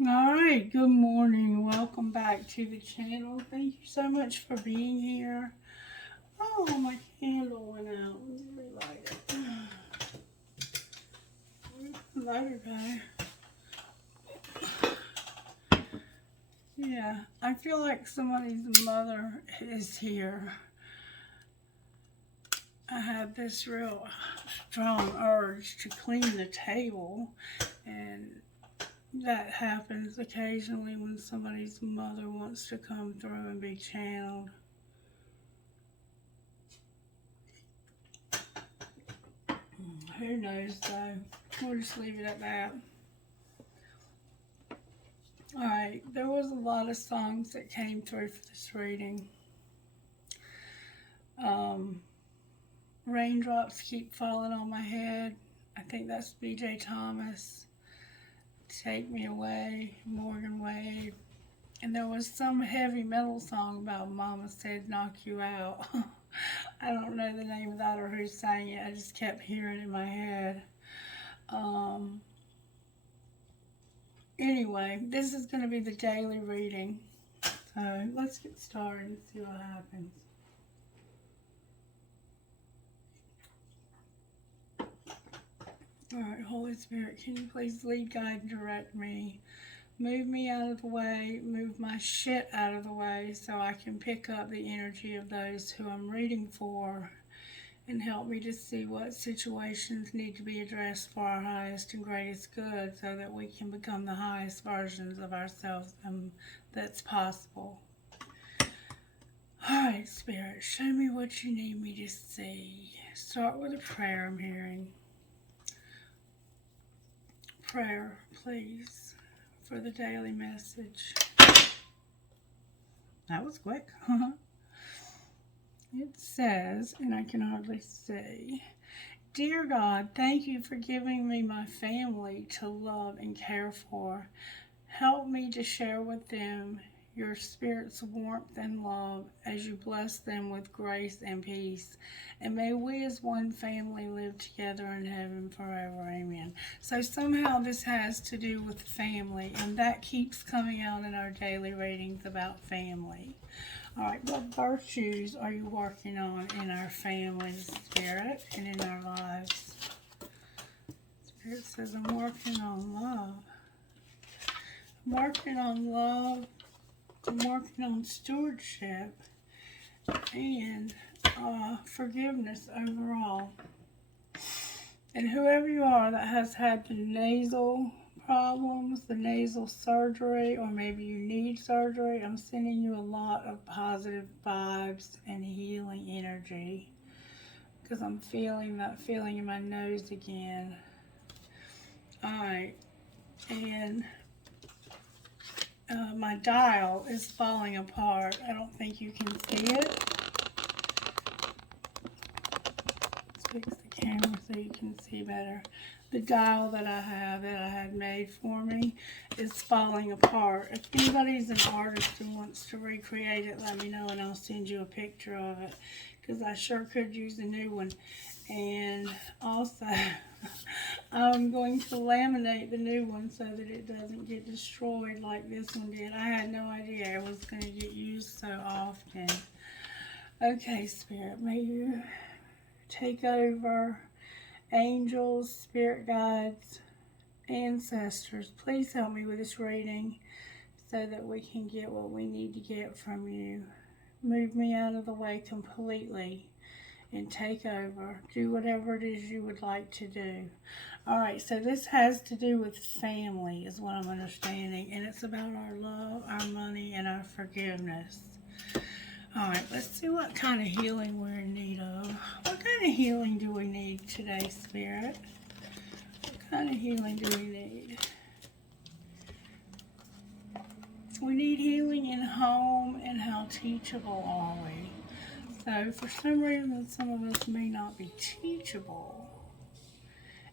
Alright, good morning. Welcome back to the channel. Thank you so much for being here. Oh, my candle went out. Let me relight it. Lighter guy. Yeah, I feel like somebody's mother is here. I have this real strong urge to clean the table, and that happens occasionally when somebody's mother wants to come through and be channeled. Who knows though? We'll just leave it at that. Alright, there was a lot of songs that came through for this reading. Raindrops Keep Falling on My Head. I think that's B.J. Thomas. Take Me Away, Morgan Wade. And there was some heavy metal song about Mama Said Knock You Out. I don't know the name of that or who sang it. I just kept hearing it in my head. Anyway, this is going to be the daily reading. So let's get started and see what happens. Alright, Holy Spirit, can you please lead, guide, and direct me? Move me out of the way, move my shit out of the way so I can pick up the energy of those who I'm reading for, and help me to see what situations need to be addressed for our highest and greatest good so that we can become the highest versions of ourselves that's possible. Alright, Spirit, show me what you need me to see. Start with a prayer I'm hearing. Prayer, please, for the daily message. That was quick. It says, and I can hardly see, Dear God, thank you for giving me my family to love and care for. Help me to share with them your Spirit's warmth and love as you bless them with grace and peace. And may we as one family live together in heaven forever. Amen. So somehow this has to do with family, and that keeps coming out in our daily readings about family. All right, what virtues are you working on in our family, Spirit, and in our lives? Spirit says, I'm working on love. I'm working on love. I'm working on stewardship and forgiveness overall. And whoever you are that has had the nasal problems, the nasal surgery, or maybe you need surgery, I'm sending you a lot of positive vibes and healing energy, because I'm feeling that feeling in my nose again. Alright, and my dial is falling apart. I don't think you can see it. Let's fix the camera so you can see better. The dial that I had made for me is falling apart. If anybody's an artist who wants to recreate it, let me know and I'll send you a picture of it, because I sure could use a new one. And also, I'm going to laminate the new one so that it doesn't get destroyed like this one did. I had no idea it was going to get used so often. Okay, Spirit, may you take over. Angels, spirit guides, ancestors, please help me with this reading so that we can get what we need to get from you. Move me out of the way completely and take over. Do whatever it is you would like to do. Alright, so this has to do with family is what I'm understanding, and it's about our love, our money, and our forgiveness. Alright, let's see what kind of healing we're in need of. What kind of healing do we need today, Spirit? What kind of healing do we need? We need healing in home, and how teachable are we? So for some reason, some of us may not be teachable.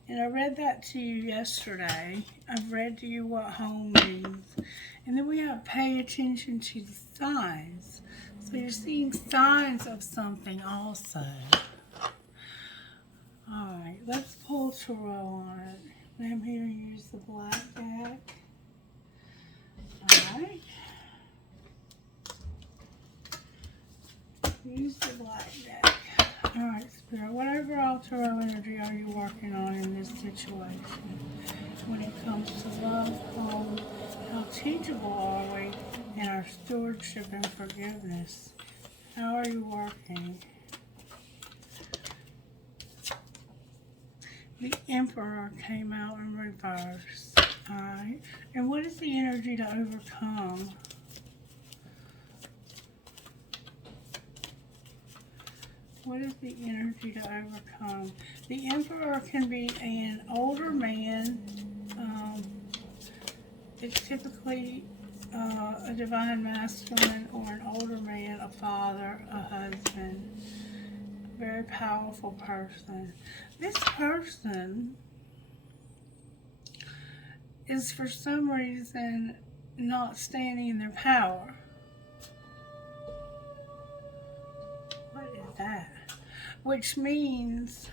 And I read that to you yesterday. I've read to you what home means. And then we have to pay attention to the signs. So you're seeing signs of something also. Alright, let's pull tarot on it. I'm here to use the black deck. use the black deck. Alright, Spirit, what overall tarot energy are you working on in this situation? When it comes to love, home, how teachable are we in our stewardship and forgiveness? How are you working? The Emperor came out in reverse. Alright, and what is the energy to overcome? What is the energy to overcome? The Emperor can be an older man. It's typically a divine masculine or an older man, a father, a husband. A very powerful person. This person is for some reason not standing in their power. What is that? Which means,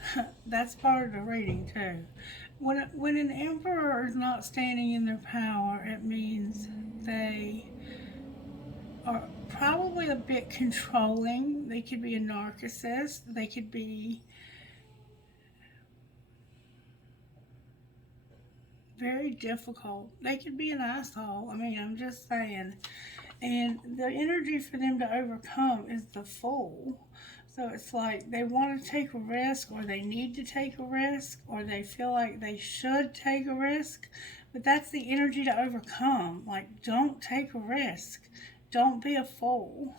that's part of the reading too. When an emperor is not standing in their power, it means they are probably a bit controlling. They could be a narcissist. They could be very difficult. They could be an asshole. I mean, I'm just saying. And the energy for them to overcome is the Fool. So it's like they want to take a risk, or they need to take a risk, or they feel like they should take a risk. But that's the energy to overcome. Like, don't take a risk. Don't be a fool.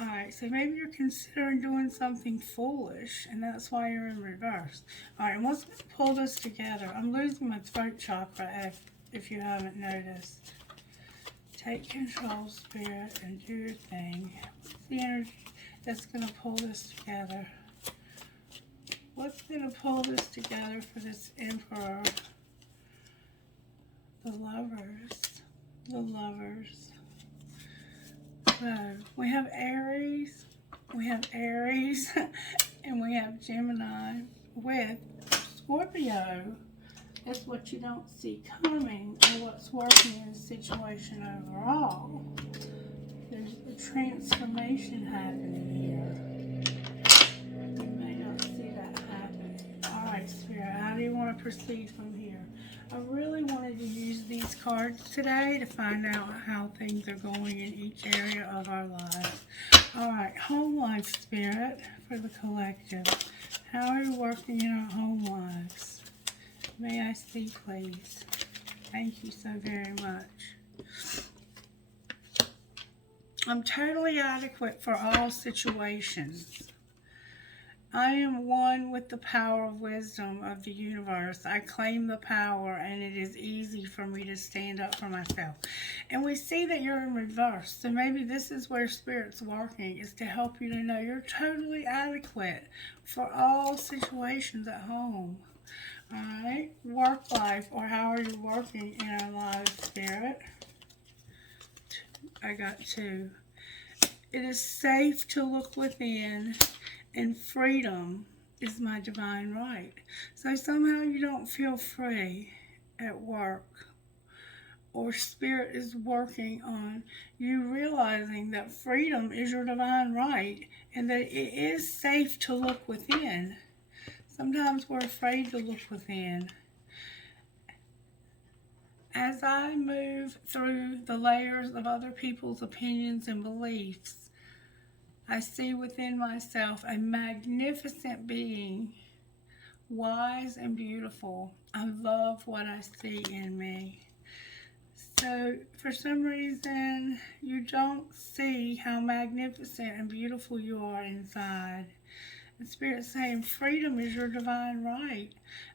Alright, so maybe you're considering doing something foolish, and that's why you're in reverse. Alright, and let's pull this together. I'm losing my throat chakra if you haven't noticed. Take control, Spirit, and do your thing. What's the energy that's going to pull this together? What's going to pull this together for this Emperor? The Lovers. The Lovers. So, we have Aries, and we have Gemini with Scorpio. That's what you don't see coming, or what's working in the situation overall. There's a transformation happening here. You may not see that happening. Alright, Spirit, how do you want to proceed from here? I really wanted to use these cards today to find out how things are going in each area of our lives. Alright, home life, Spirit, for the collective. How are you working in our home lives? May I see, please? Thank you so very much. I'm totally adequate for all situations. I am one with the power of wisdom of the universe. I claim the power, and it is easy for me to stand up for myself. And we see that you're in reverse. So maybe this is where Spirit's working, is to help you to know you're totally adequate for all situations at home. Alright, work life, or how are you working in our lives, Spirit? I got 2. It is safe to look within, and freedom is my divine right. So somehow you don't feel free at work, or Spirit is working on you realizing that freedom is your divine right, and that it is safe to look within. Sometimes we're afraid to look within. As I move through the layers of other people's opinions and beliefs, I see within myself a magnificent being, wise and beautiful. I love what I see in me. So, for some reason, you don't see how magnificent and beautiful you are inside. The Spirit's saying freedom is your divine right.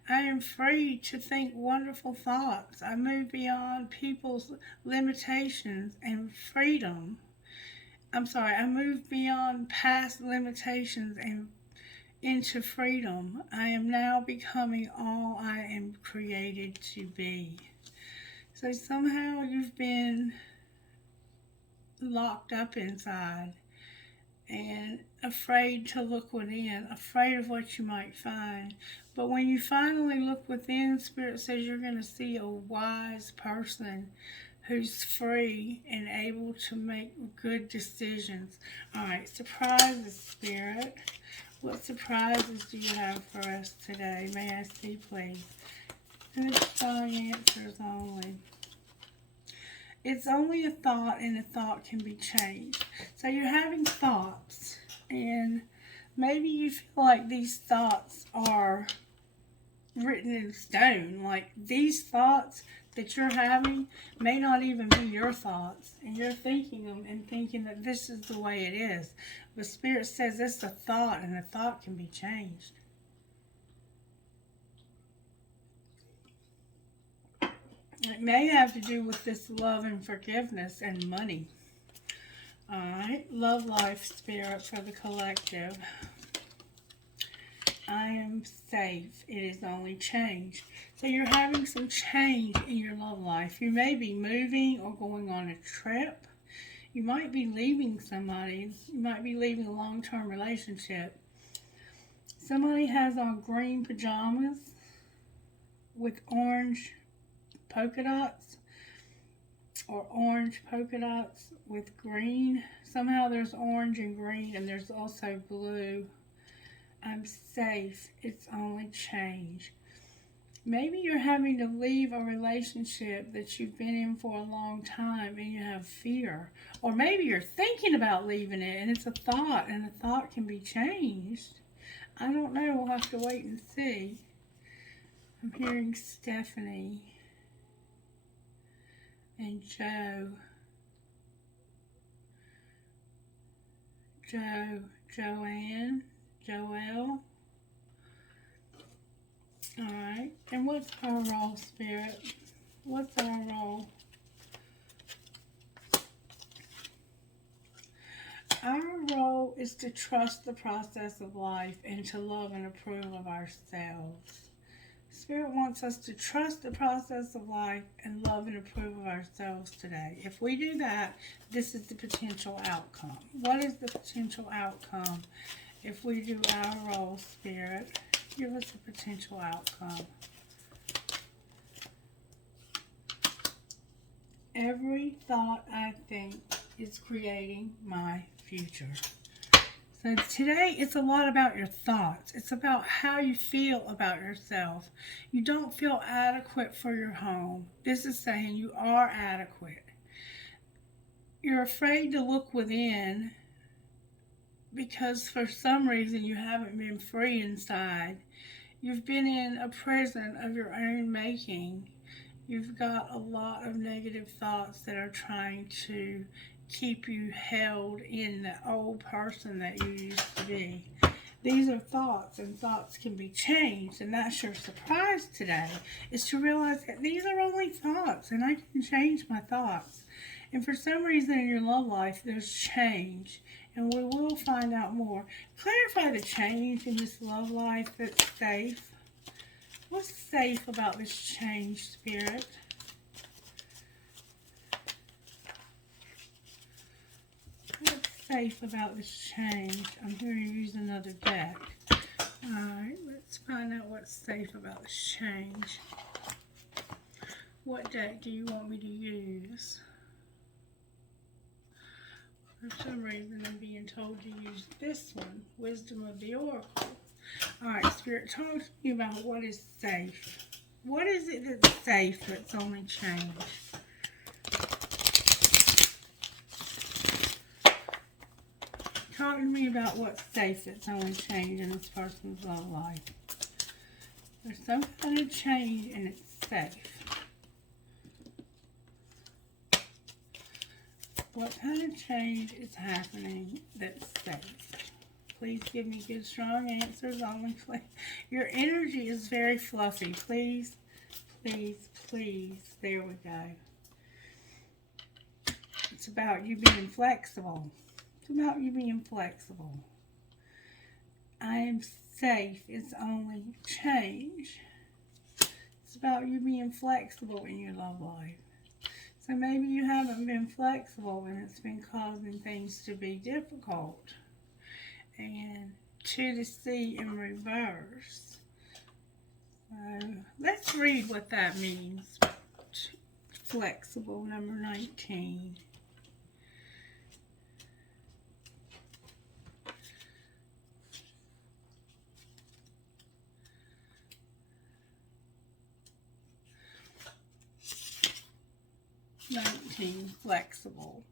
I am free to think wonderful thoughts. I move beyond people's limitations and freedom. I move beyond past limitations and into freedom. I am now becoming all I am created to be. So somehow you've been locked up inside and afraid to look within, afraid of what you might find. But when you finally look within, Spirit says you're going to see a wise person who's free and able to make good decisions. All right, surprises, Spirit. What surprises do you have for us today? May I see, please? Good, strong answers only. It's only a thought, and a thought can be changed. So you're having thoughts, and maybe you feel like these thoughts are written in stone. Like these thoughts that you're having may not even be your thoughts, and you're thinking them and thinking that this is the way it is. But Spirit says it's a thought, and a thought can be changed. It may have to do with this love and forgiveness and money. Alright, love life, Spirit, for the collective. I am safe. It is only change. So you're having some change in your love life. You may be moving or going on a trip. You might be leaving somebody. You might be leaving a long-term relationship. Somebody has on green pajamas with orange polka dots, or orange polka dots with green. Somehow there's orange and green, and there's also blue. I'm safe. It's only change. Maybe you're having to leave a relationship that you've been in for a long time and you have fear. Or maybe you're thinking about leaving it and it's a thought, and a thought can be changed. I don't know. We'll have to wait and see. I'm hearing Stephanie and Joanne, Joelle. Alright, and what's our role, Spirit? What's our role? Our role is to trust the process of life and to love and approve of ourselves. Spirit wants us to trust the process of life and love and approve of ourselves today. If we do that, this is the potential outcome. What is the potential outcome if we do our role, Spirit? Give us a potential outcome. Every thought I think is creating my future. So today, it's a lot about your thoughts. It's about how you feel about yourself. You don't feel adequate for your home. This is saying you are adequate. You're afraid to look within because for some reason you haven't been free inside. You've been in a prison of your own making. You've got a lot of negative thoughts that are trying to keep you held in the old person that you used to be. These are thoughts, and thoughts can be changed, and that's your surprise today, is to realize that these are only thoughts, and I can change my thoughts. And for some reason in your love life, there's change, and we will find out more. Clarify the change in this love life that's safe. What's safe about this change, Spirit? What's safe about this change? I'm here to use another deck. Alright, let's find out what's safe about this change. What deck do you want me to use? For some reason I'm being told to use this one, Wisdom of the Oracle. Alright, Spirit, talk to me about what is safe. What is it that's safe that's only change? Talk to me about what's safe that's only change in this person's love life. There's some kind of change and it's safe. What kind of change is happening that's safe? Please give me good, strong answers only. Your energy is very fluffy. Please, please, please. There we go. It's about you being flexible. It's about you being flexible. I am safe. It's only change. It's about you being flexible in your love life. So maybe you haven't been flexible and it's been causing things to be difficult. And 2 to see in reverse. So let's read what that means. flexible, number 19. Flexible.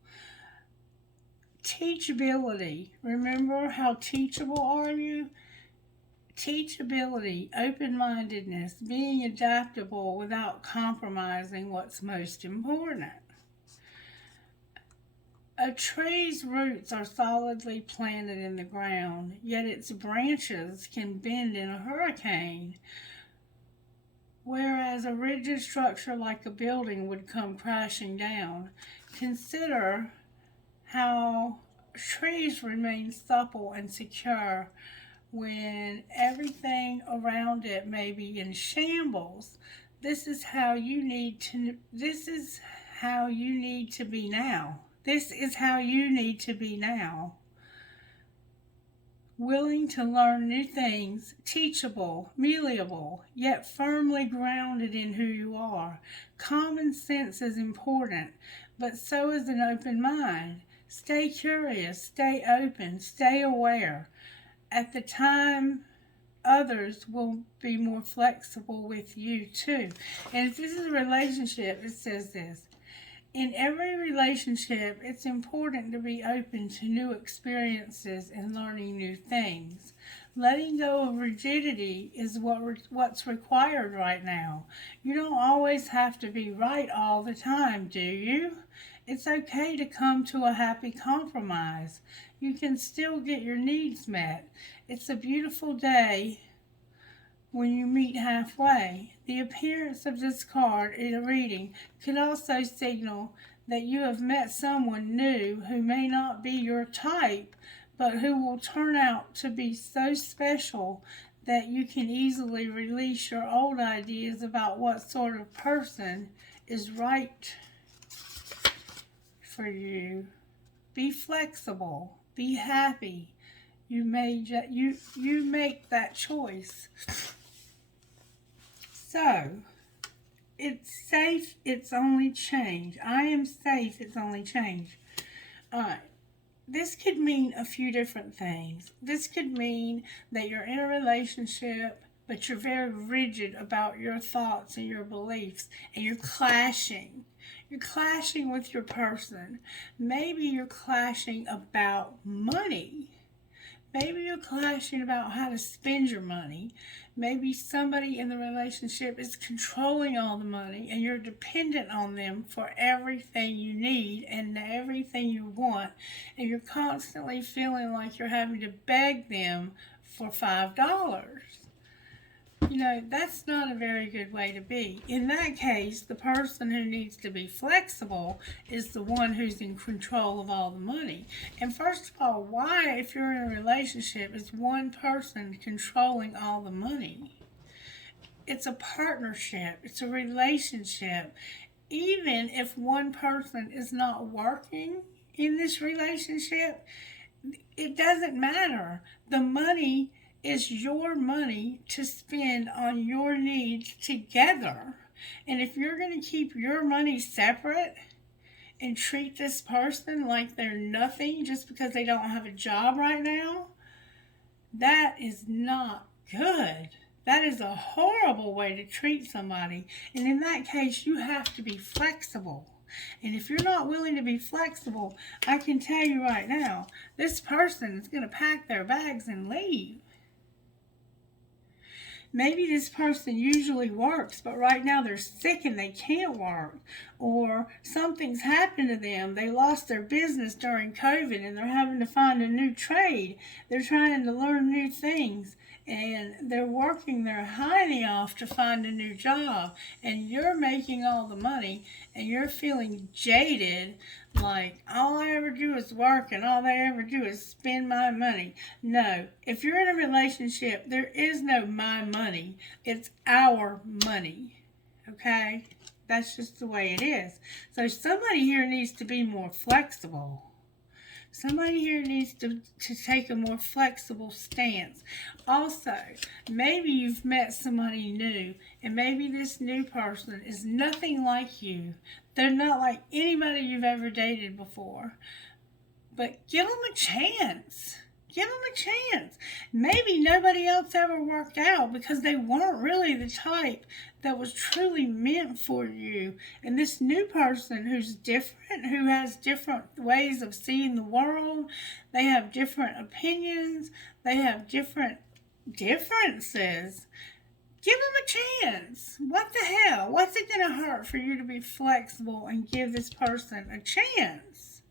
Teachability. Remember, how teachable are you? Teachability, open-mindedness, being adaptable without compromising what's most important. A tree's roots are solidly planted in the ground, yet its branches can bend in a hurricane, whereas a rigid structure like a building would come crashing down. Consider how trees remain supple and secure when everything around it may be in shambles. This is how you need to be now. This is how you need to be now. Willing to learn new things, teachable, malleable, yet firmly grounded in who you are. Common sense is important, but so is an open mind. Stay curious, stay open, stay aware. At the time, others will be more flexible with you too. And if this is a relationship, it says this. In every relationship, it's important to be open to new experiences and learning new things. Letting go of rigidity is what's required right now. You don't always have to be right all the time, do you? It's okay to come to a happy compromise. You can still get your needs met. It's a beautiful day when you meet halfway. The appearance of this card in a reading could also signal that you have met someone new who may not be your type, but who will turn out to be so special that you can easily release your old ideas about what sort of person is right for you. Be flexible. Be happy. You make that choice. So, it's safe, it's only change. I am safe, it's only change. Alright. This could mean a few different things. This could mean that you're in a relationship, but you're very rigid about your thoughts and your beliefs, and you're clashing. You're clashing with your person. Maybe you're clashing about money. Maybe you're clashing about how to spend your money. Maybe somebody in the relationship is controlling all the money and you're dependent on them for everything you need and everything you want. And you're constantly feeling like you're having to beg them for $5. You know, that's not a very good way to be. In that case, the person who needs to be flexible is the one who's in control of all the money. And first of all, why, if you're in a relationship, is one person controlling all the money? It's a partnership. It's a relationship. Even if one person is not working in this relationship, it doesn't matter. The money is your money to spend on your needs together. And if you're going to keep your money separate and treat this person like they're nothing just because they don't have a job right now, that is not good. That is a horrible way to treat somebody. And in that case, you have to be flexible. And if you're not willing to be flexible, I can tell you right now, this person is going to pack their bags and leave. Maybe this person usually works, but right now they're sick and they can't work. Or something's happened to them. They lost their business during COVID and they're having to find a new trade. They're trying to learn new things. And they're working their hiney off to find a new job. And you're making all the money and you're feeling jaded, like all I ever do is work and all they ever do is spend my money. No, if you're in a relationship, there is no my money. It's our money. Okay? That's just the way it is. So somebody here needs to be more flexible. Somebody here needs to take a more flexible stance. Also, maybe you've met somebody new, and maybe this new person is nothing like you. They're not like anybody you've ever dated before. But give them a chance. Give them a chance. Maybe nobody else ever worked out because they weren't really the type that was truly meant for you. And this new person who's different, who has different ways of seeing the world, they have different opinions, they have different differences. Give them a chance. What the hell? What's it going to hurt for you to be flexible and give this person a chance?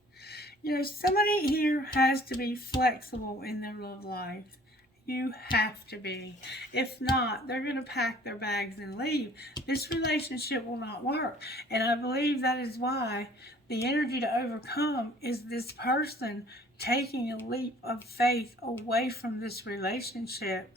Somebody here has to be flexible in their love life. You have to be. If not, they're going to pack their bags and leave. This relationship will not work. And I believe that is why the energy to overcome is this person taking a leap of faith away from this relationship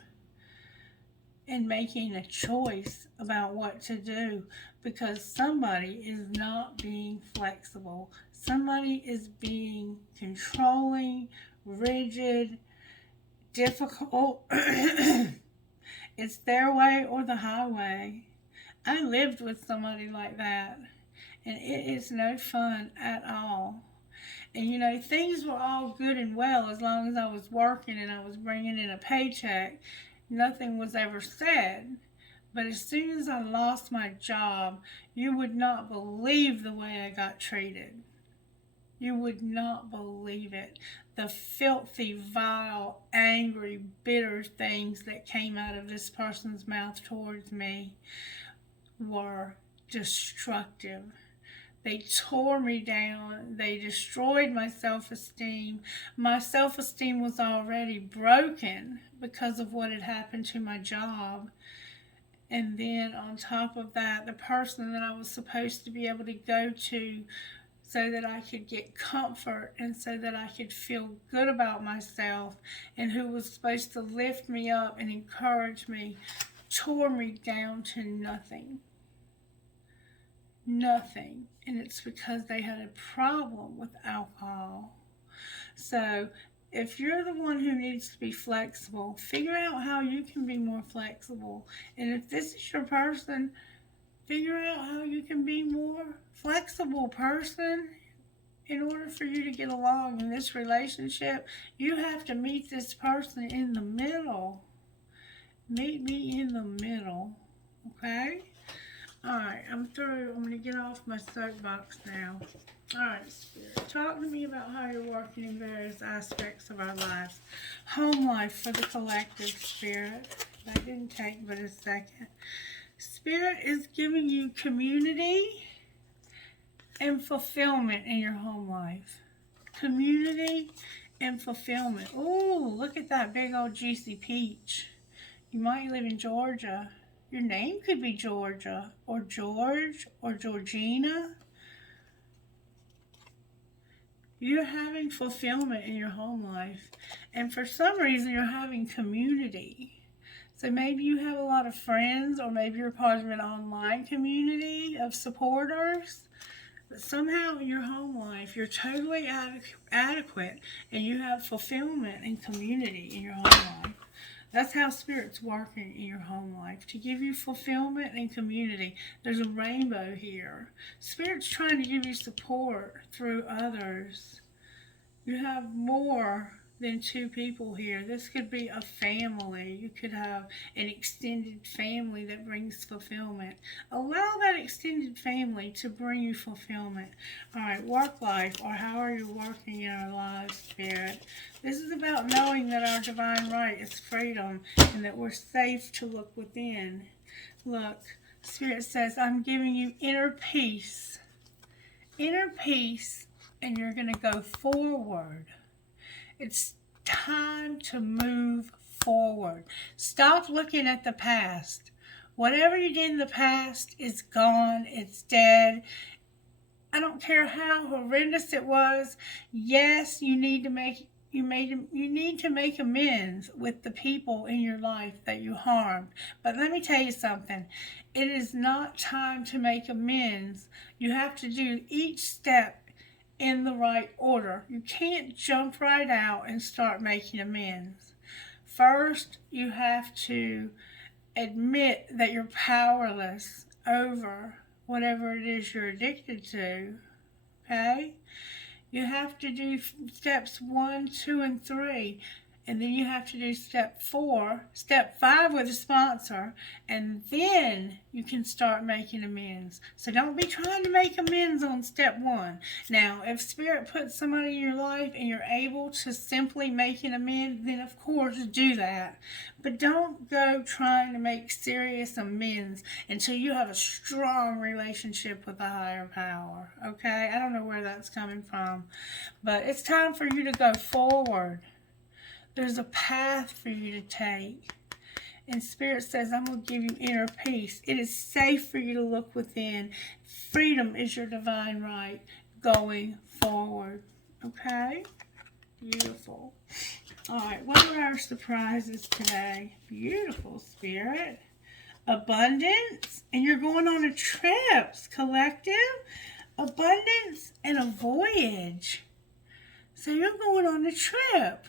and making a choice about what to do, because somebody is not being flexible. Somebody is being controlling, rigid, difficult. It's their way or the highway. I lived with somebody like that, and it is no fun at all. And things were all good and well as long as I was working and I was bringing in a paycheck. Nothing was ever said. But as soon as I lost my job, you would not believe the way I got treated. You would not believe it. The filthy, vile, angry, bitter things that came out of this person's mouth towards me were destructive. They tore me down. They destroyed my self-esteem. My self-esteem was already broken because of what had happened to my job. And then on top of that, the person that I was supposed to be able to go to so that I could get comfort and so that I could feel good about myself, and who was supposed to lift me up and encourage me, tore me down to nothing. Nothing. And it's because they had a problem with alcohol. So if you're the one who needs to be flexible, figure out how you can be more flexible. And if this is your person, figure out how you can be more flexible, person. In order for you to get along in this relationship, you have to meet this person in the middle. Meet me in the middle. Okay? Alright, I'm through. I'm going to get off my soapbox now. Alright, Spirit, talk to me about how you're working in various aspects of our lives. Home life for the collective, Spirit. That didn't take but a second. Spirit is giving you community and fulfillment in your home life. Community and fulfillment. Ooh, look at that big old juicy peach. You might live in Georgia. Your name could be Georgia, or George, or Georgina. You're having fulfillment in your home life. And for some reason, you're having community. So maybe you have a lot of friends, or maybe you're part of an online community of supporters. But somehow in your home life, you're totally adequate, and you have fulfillment and community in your home life. That's how Spirit's working in your home life, to give you fulfillment and community. There's a rainbow here. Spirit's trying to give you support through others. You have more than two people here. This could be a family. You could have an extended family that brings fulfillment. Allow that extended family to bring you fulfillment. All right, work life, or how are you working in our lives, Spirit? This is about knowing that our divine right is freedom and that we're safe to look within. Look, Spirit says, I'm giving you inner peace. Inner peace, and you're going to go forward. It's time to move forward. Stop looking at the past. Whatever you did in the past is gone. It's dead. I don't care how horrendous it was. Yes, you need to make amends with the people in your life that you harmed. But let me tell you something. It is not time to make amends. You have to do each step in the right order. You can't jump right out and start making amends. First, you have to admit that you're powerless over whatever it is you're addicted to. Okay? You have to do steps 1, 2, and 3. And then you have to do step 5 with a sponsor, and then you can start making amends. So don't be trying to make amends on step 1. Now, if Spirit puts somebody in your life and you're able to simply make an amends, then of course do that. But don't go trying to make serious amends until you have a strong relationship with the higher power. Okay? I don't know where that's coming from, but it's time for you to go forward. There's a path for you to take. And Spirit says, I'm going to give you inner peace. It is safe for you to look within. Freedom is your divine right going forward. Okay? Beautiful. All right, what are our surprises today? Beautiful, Spirit. Abundance. And you're going on a trip. Collective. Abundance and a voyage. So you're going on a trip.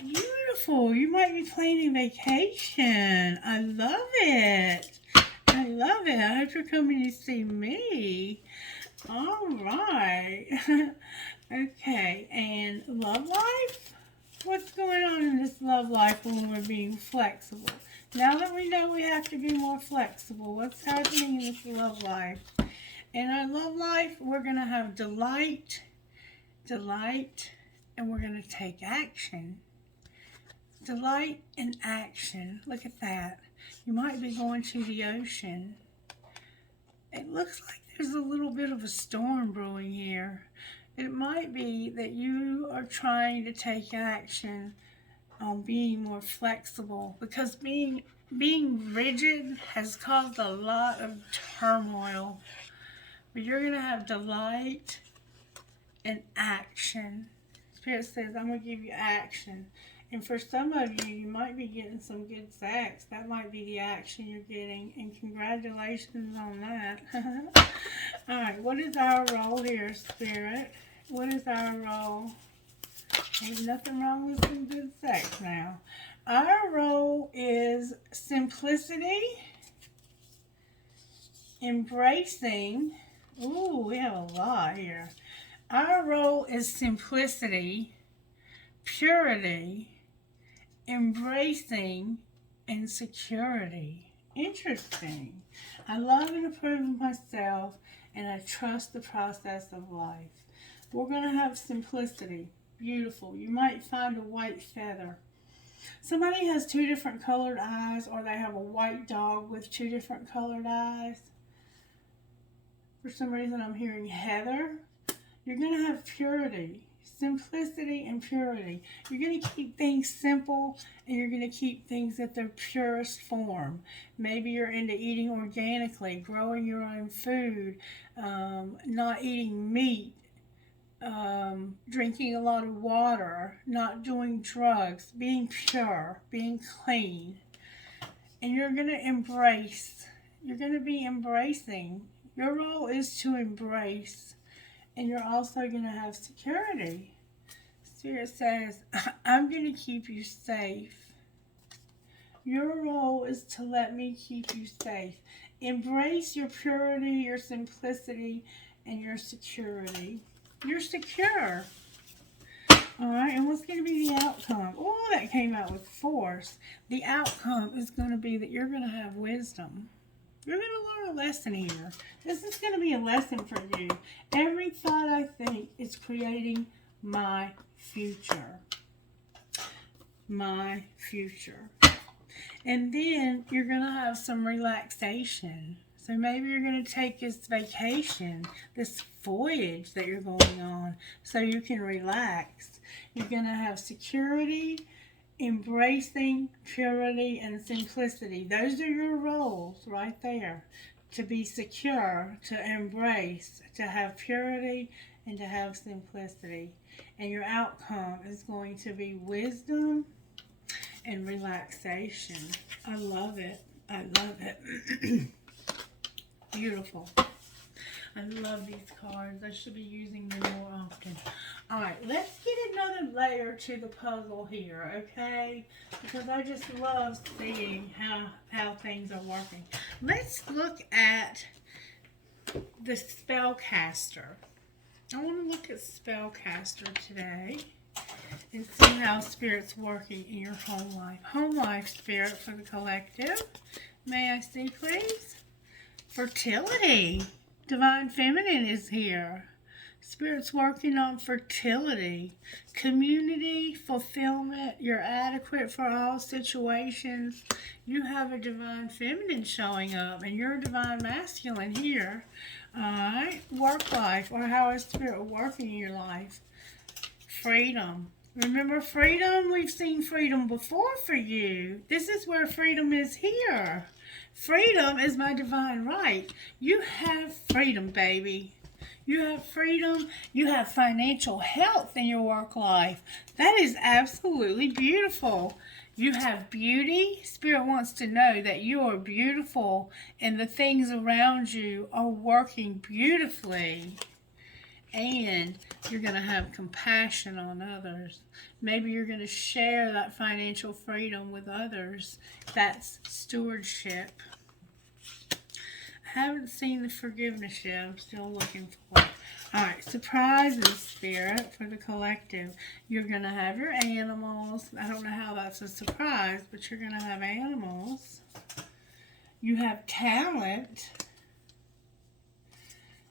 Beautiful. You might be planning a vacation. I love it. I love it. I hope you're coming to see me. All right. Okay. And love life? What's going on in this love life when we're being flexible? Now that we know we have to be more flexible, what's happening in this love life? In our love life, we're going to have delight, and we're going to take action. Delight and action. Look at that. You might be going to the ocean. It looks like there's a little bit of a storm brewing here. It might be that you are trying to take action on being more flexible, because being rigid has caused a lot of turmoil. But you're going to have delight and action. Spirit says, I'm going to give you action. And for some of you, you might be getting some good sex. That might be the action you're getting. And congratulations on that. All right, what is our role here, Spirit? What is our role? Ain't nothing wrong with some good sex now. Our role is simplicity, embracing. Ooh, we have a lot here. Our role is simplicity, purity, embracing, and security. Interesting. I love and approve of myself, and I trust the process of life. We're going to have simplicity. Beautiful. You might find a white feather. Somebody has 2 different colored eyes, or they have a white dog with 2 different colored eyes. For some reason, I'm hearing Heather. You're going to have purity. Simplicity and purity. You're going to keep things simple, and you're going to keep things at their purest form. Maybe you're into eating organically, growing your own food, not eating meat, drinking a lot of water, not doing drugs, being pure, being clean. And you're going to embrace. You're going to be embracing. Your role is to embrace. And you're also going to have security. Spirit says, I'm going to keep you safe. Your role is to let me keep you safe. Embrace your purity, your simplicity, and your security. You're secure. All right, and what's going to be the outcome? Oh, that came out with force. The outcome is going to be that you're going to have wisdom. You're going to learn a lesson here. This is going to be a lesson for you. Every thought I think is creating my future. My future. And then you're going to have some relaxation. So maybe you're going to take this vacation, this voyage that you're going on, so you can relax. You're going to have security, embracing, purity, and simplicity. Those are your roles right there. To be secure, to embrace, to have purity, and to have simplicity. And your outcome is going to be wisdom and relaxation. I love it. I love it. Beautiful. I love these cards. I should be using them more often. Alright, let's get another layer to the puzzle here, okay? Because I just love seeing how things are working. Let's look at the spellcaster. I want to look at spellcaster today and see how Spirit's working in your home life. Home life, Spirit, for the collective. May I see, please? Fertility. Divine Feminine is here. Spirit's working on fertility, community, fulfillment. You're adequate for all situations. You have a Divine Feminine showing up, and you're a Divine Masculine here. Alright, work life, or how is Spirit working in your life? Freedom. Remember freedom? We've seen freedom before for you. This is where freedom is here. Freedom is my divine right. You have freedom, baby. You have freedom. You have financial health in your work life. That is absolutely beautiful. You have beauty. Spirit wants to know that you are beautiful and the things around you are working beautifully. And you're going to have compassion on others. Maybe you're going to share that financial freedom with others. That's stewardship. I haven't seen the forgiveness yet. I'm still looking for it. Alright, surprises, Spirit, for the collective. You're going to have your animals. I don't know how that's a surprise, but you're going to have animals. You have talent.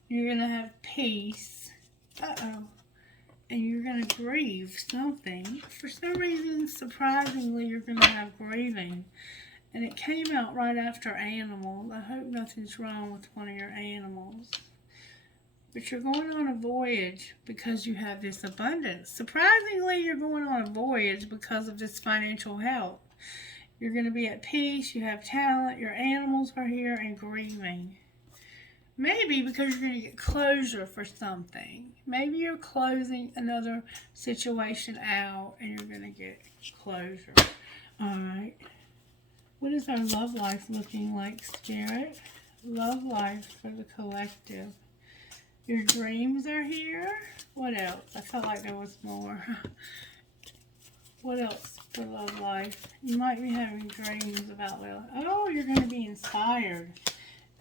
You're going to have peace. Uh-oh. And you're going to grieve something. For some reason, surprisingly, you're going to have grieving. And it came out right after animals. I hope nothing's wrong with one of your animals. But you're going on a voyage because you have this abundance. Surprisingly, you're going on a voyage because of this financial health. You're going to be at peace. You have talent. Your animals are here and grieving. Maybe because you're going to get closure for something. Maybe you're closing another situation out and you're going to get closure. Alright. What is our love life looking like, Spirit? Love life for the collective. Your dreams are here. What else? I felt like there was more. What else for love life? You might be having dreams about love. Oh, you're going to be inspired.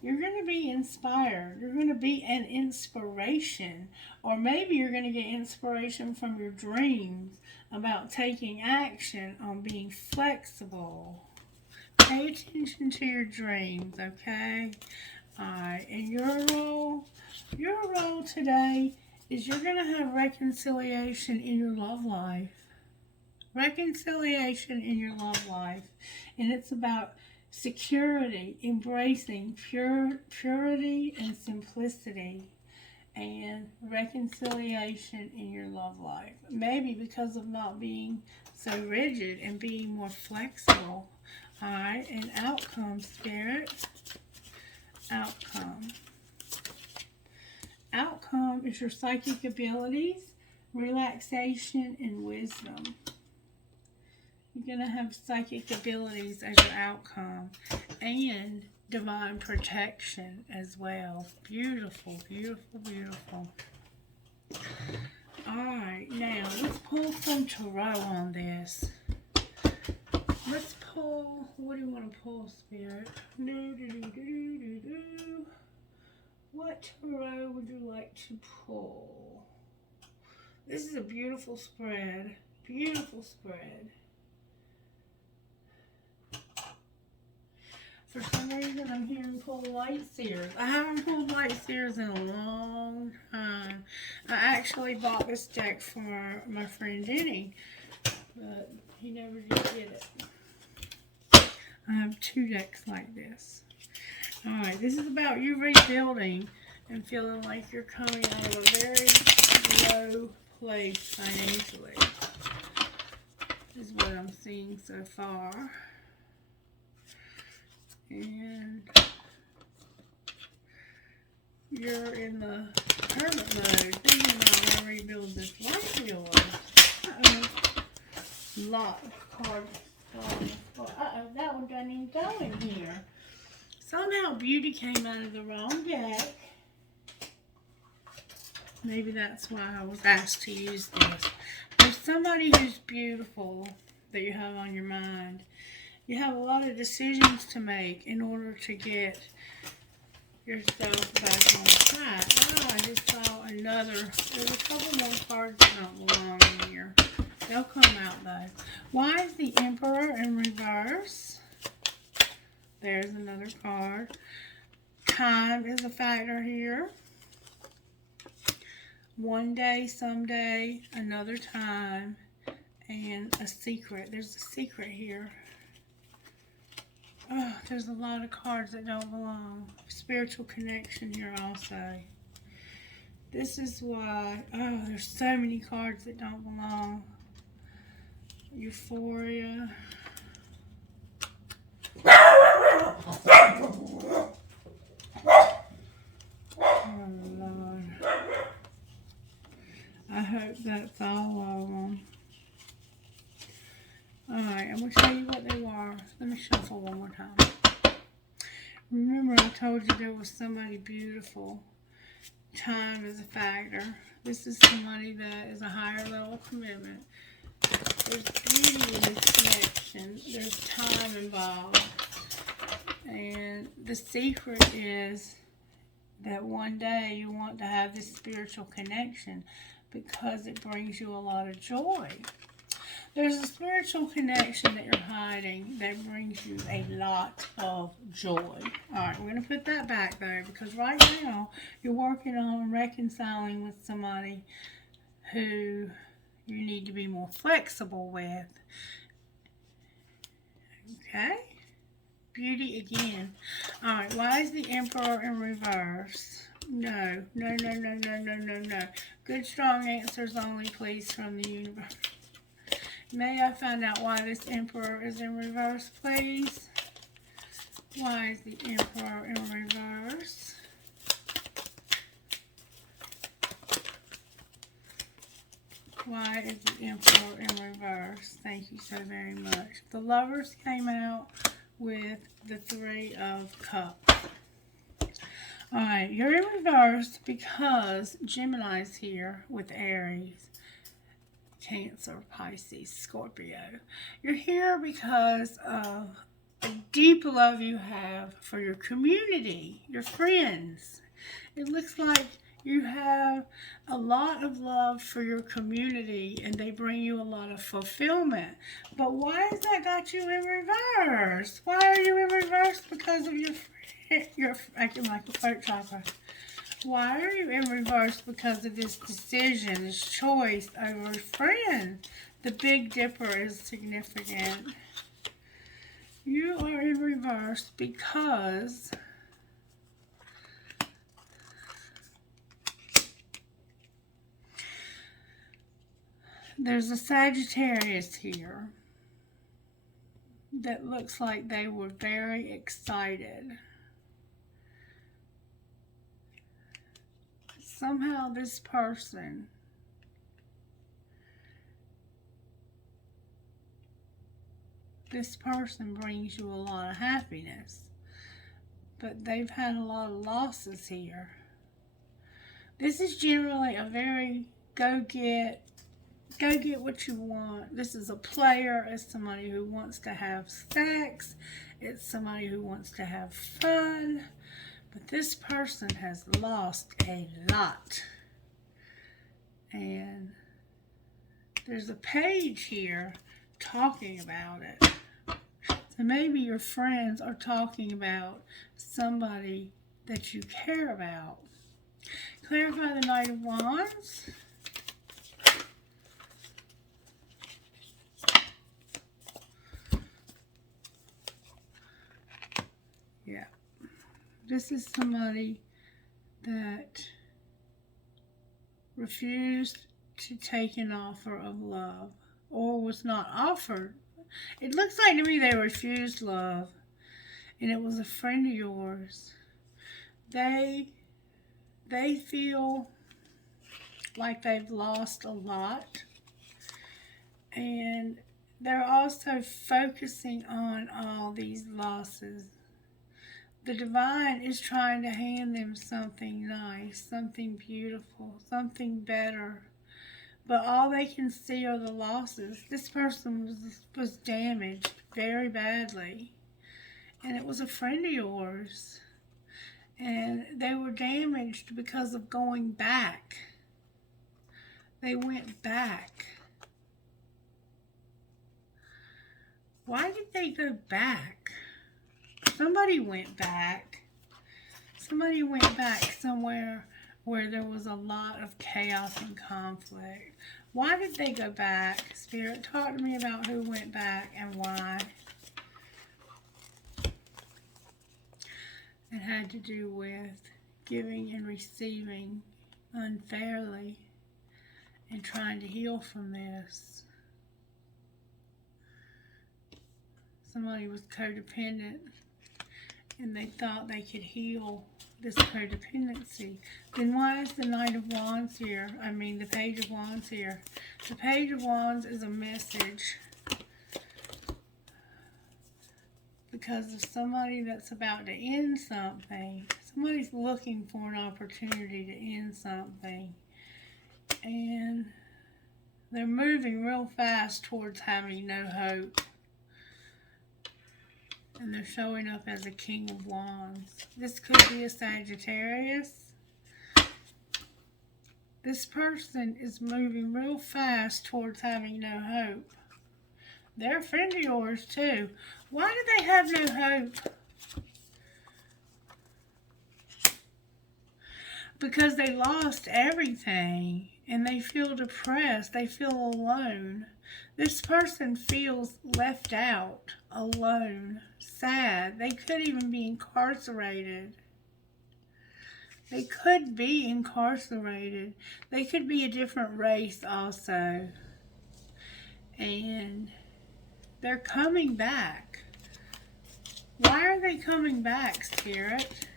You're going to be inspired. You're going to be an inspiration. Or maybe you're going to get inspiration from your dreams about taking action on being flexible. Pay attention to your dreams, okay? Alright, and your role today is you're going to have reconciliation in your love life. Reconciliation in your love life. And it's about security, embracing purity and simplicity, and reconciliation in your love life. Maybe because of not being so rigid and being more flexible. Alright, and outcome, Spirit. Outcome. Outcome is your psychic abilities, relaxation, and wisdom. You're going to have psychic abilities as your outcome. And divine protection as well. Beautiful, beautiful, beautiful. Alright, now let's pull some tarot on this. Let's pull, what do you want to pull, Spirit? What tarot would you like to pull? This is a beautiful spread. Beautiful spread. For some reason, I'm hearing pull light seers. I haven't pulled light seers in a long time. I actually bought this deck for my friend Jenny, but he never did get it. I have two decks like this. Alright, this is about you rebuilding and feeling like you're coming out of a very low place financially. This is what I'm seeing so far. And you're in the hermit mode, thinking about how to rebuild this life of yours. Lot of cards. That one doesn't even go in here. Somehow beauty came out of the wrong deck. Maybe that's why I was asked to use this. There's somebody who's beautiful that you have on your mind. You have a lot of decisions to make in order to get yourself back on track. Oh, I just saw another. There's a couple more cards that don't belong in here. They'll come out though. Why is the Emperor in reverse? There's another card. Time is a factor here. One day, someday, another time, and a secret. There's a secret here. Oh, there's a lot of cards that don't belong. Spiritual connection here also. This is why, oh, there's so many cards that don't belong. Euphoria. Oh, Lord. I hope that's all of them. Alright, I'm going to show you what they are. Let me shuffle one more time. Remember I told you there was somebody beautiful. Time is a factor. This is somebody that is a higher level commitment. There's beauty in this connection. There's time involved. And the secret is that one day you want to have this spiritual connection because it brings you a lot of joy. There's a spiritual connection that you're hiding that brings you a lot of joy. Alright, we're going to put that back there because right now you're working on reconciling with somebody who you need to be more flexible with. Okay? Beauty again. Alright, why is the Emperor in reverse? No. Good, strong answers only, please, from the universe. May I find out why this Emperor is in reverse, please? Why is the Emperor in reverse? Why is the Emperor in reverse? Thank you so very much. The Lovers came out with the Three of Cups. Alright, you're in reverse because Gemini's here with Aries, Cancer, Pisces, Scorpio. You're here because of a deep love you have for your community, your friends. It looks like you have a lot of love for your community and they bring you a lot of fulfillment. But why has that got you in reverse? Why are you in reverse? Because of your acting like a throat chakra. Why are you in reverse? Because of this decision, this choice over a friend. The Big Dipper is significant. You are in reverse because there's a Sagittarius here that looks like they were very excited. Somehow this person brings you a lot of happiness, but they've had a lot of losses here. This is generally a very go get what you want. This is a player. It's somebody who wants to have sex. It's somebody who wants to have fun. But this person has lost a lot. And there's a page here talking about it. So maybe your friends are talking about somebody that you care about. Clarify the Knight of Wands. Yeah. This is somebody that refused to take an offer of love or was not offered. It looks like to me they refused love, and it was a friend of yours. They feel like they've lost a lot, and they're also focusing on all these losses. the divine is trying to hand them something nice, something beautiful, something better. But all they can see are the losses. This person was damaged very badly. And it was a friend of yours. And they were damaged because of going back. They went back. Why did they go back? Somebody went back. Somebody went back somewhere where there was a lot of chaos and conflict. Why did they go back? Spirit, talk to me about who went back and why. It had to do with giving and receiving unfairly and trying to heal from this. Somebody was codependent and they thought they could heal this codependency. Then why is the Knight of Wands here? I mean, the Page of Wands here. The Page of Wands is a message because of somebody that's about to end something. Somebody's looking for an opportunity to end something. And they're moving real fast towards having no hope. And they're showing up as a King of Wands. This could be a Sagittarius. This person is moving real fast towards having no hope. They're a friend of yours too. Why do they have no hope? Because they lost everything and they feel depressed. They feel alone. This person feels left out, alone, sad. They could even be incarcerated. They could be incarcerated. They could be a different race also. And they're coming back. Why are they coming back, Spirit?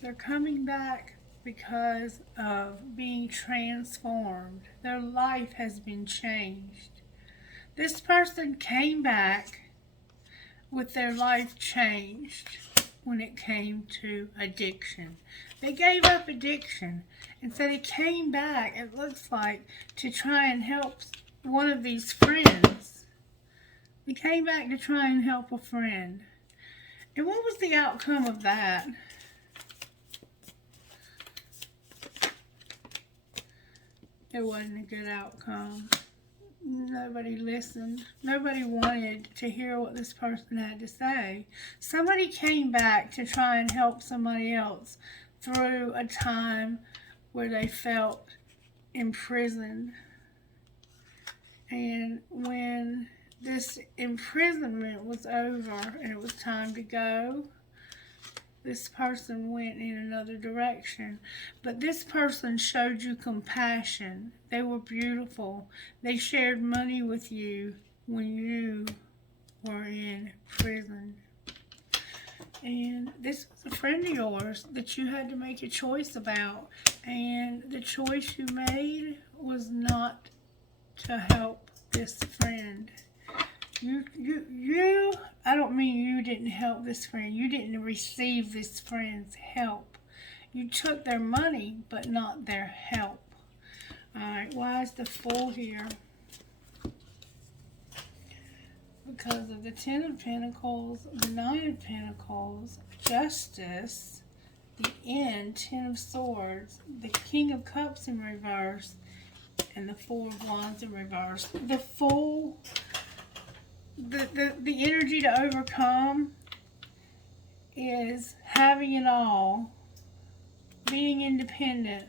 They're coming back because of being transformed. Their life has been changed. This person came back with their life changed when it came to addiction. They gave up addiction, and so they came back, it looks like, to try and help one of these friends. They came back to try and help a friend. And what was the outcome of that? It wasn't a good outcome. Nobody listened. Nobody wanted to hear what this person had to say. Somebody came back to try and help somebody else through a time where they felt imprisoned. And when this imprisonment was over and it was time to go, this person went in another direction. But this person showed you compassion. They were beautiful. They shared money with you when you were in prison. And this was a friend of yours that you had to make a choice about. And the choice you made was not to help this friend. I don't mean you didn't help this friend. You didn't receive this friend's help. You took their money, but not their help. Alright, why is the Fool here? Because of the Ten of Pentacles, the Nine of Pentacles, Justice, the End, Ten of Swords, the King of Cups in reverse, and the Four of Wands in reverse. The Fool, the energy to overcome is having it all, being independent,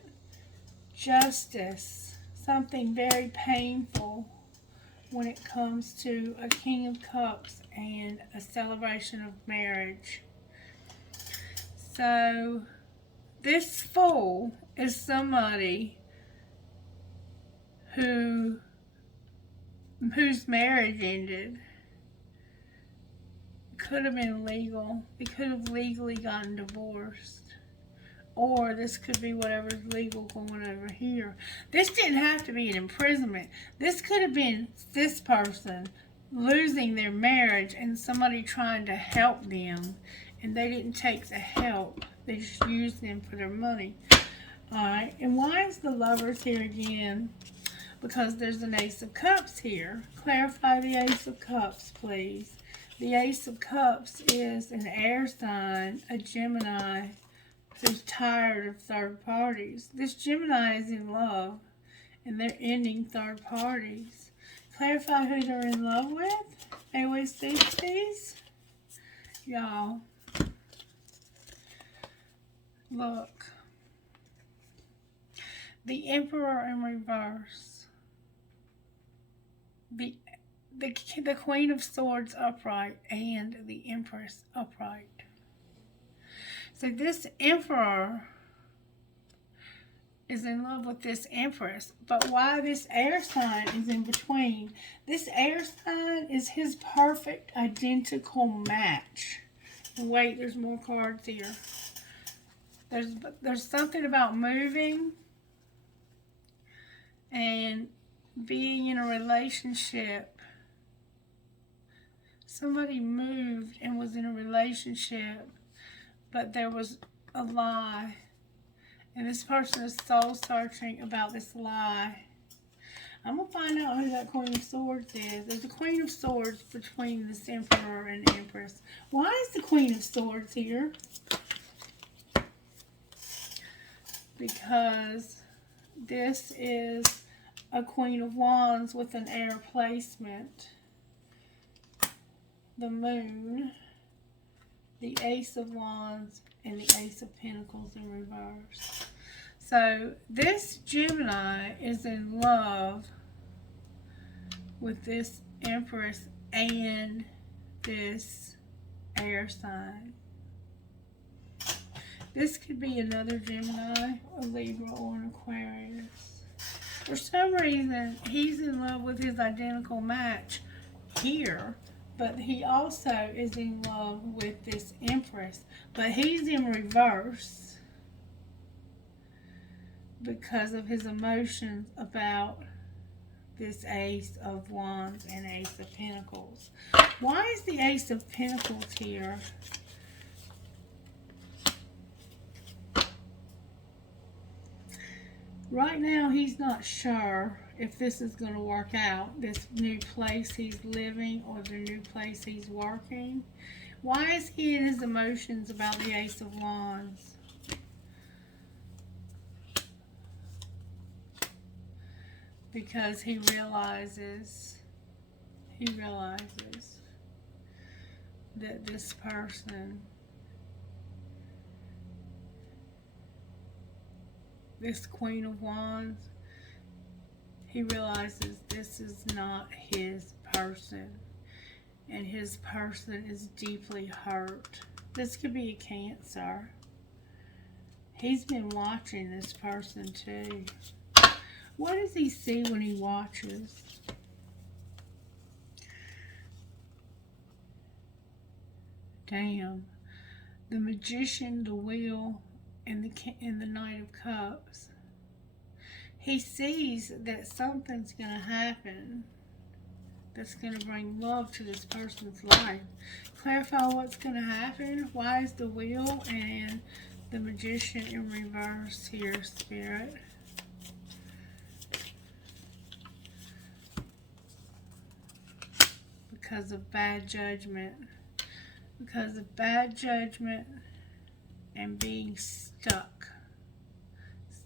justice, something very painful when it comes to a King of Cups and a celebration of marriage. So this Fool is somebody whose marriage ended. Could have been legal. They could have legally gotten divorced. Or this could be whatever's legal going over here. This didn't have to be an imprisonment. This could have been this person losing their marriage and somebody trying to help them, and they didn't take the help. They just used them for their money. Alright, and why is the Lovers here again? Because there's an Ace of Cups here. Clarify the Ace of Cups, please. The Ace of Cups is an air sign, a Gemini, who's tired of third parties. This Gemini is in love, and they're ending third parties. Clarify who they're in love with. AOC, please. Y'all, look. The Emperor in reverse. The Queen of Swords upright and the Empress upright. So this Emperor is in love with this Empress. But why this air sign is in between? This air sign is his perfect identical match. Wait, there's more cards here. There's something about moving and being in a relationship. Somebody moved and was in a relationship, but there was a lie. And this person is soul searching about this lie. I'm going to find out who that Queen of Swords is. There's a Queen of Swords between this Emperor and Empress. Why is the Queen of Swords here? Because this is a Queen of Wands with an air placement. The Moon, the Ace of Wands, and the Ace of Pentacles in reverse. So this Gemini is in love with this Empress and this air sign. This could be another Gemini, a Libra, or an Aquarius. For some reason, he's in love with his identical match here, but he also is in love with this Empress. But he's in reverse because of his emotions about this Ace of Wands and Ace of Pentacles. Why is the Ace of Pentacles here? Right now, he's not sure if this is going to work out, this new place he's living or the new place he's working. Why is he in his emotions about the Ace of Wands? Because he realizes that this person, this Queen of Wands, he realizes this is not his person, and his person is deeply hurt. This could be a Cancer. He's been watching this person too. What does he see when he watches? Damn. The Magician, the Wheel, and the Knight of Cups. He sees that something's going to happen that's going to bring love to this person's life. Clarify what's going to happen. Why is the Wheel and the Magician in reverse here, Spirit? Because of bad judgment. Because of bad judgment and being stuck.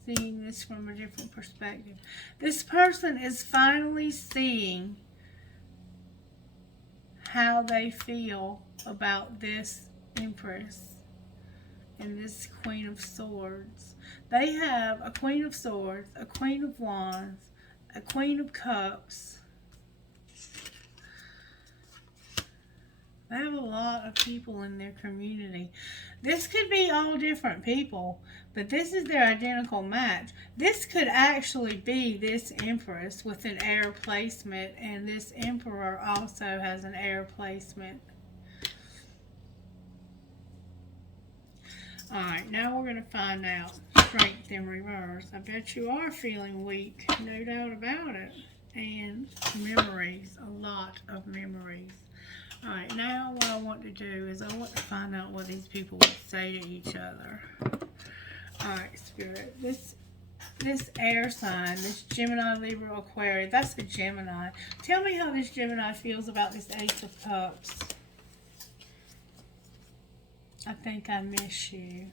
Seeing this from a different perspective. This person is finally seeing how they feel about this Empress and this Queen of Swords. They have a Queen of Swords, a Queen of Wands, a Queen of Cups. They have a lot of people in their community. This could be all different people, but this is their identical match. This could actually be this Empress with an air placement, and this Emperor also has an air placement. Alright, now we're going to find out strength in reverse. I bet you are feeling weak, no doubt about it. and memories, a lot of memories. Alright, now what I want to do is I want to find out what these people would say to each other. Alright, Spirit, this air sign, this Gemini, Libra, Aquarius, that's a Gemini. Tell me how this Gemini feels about this Ace of Cups. I think I miss you.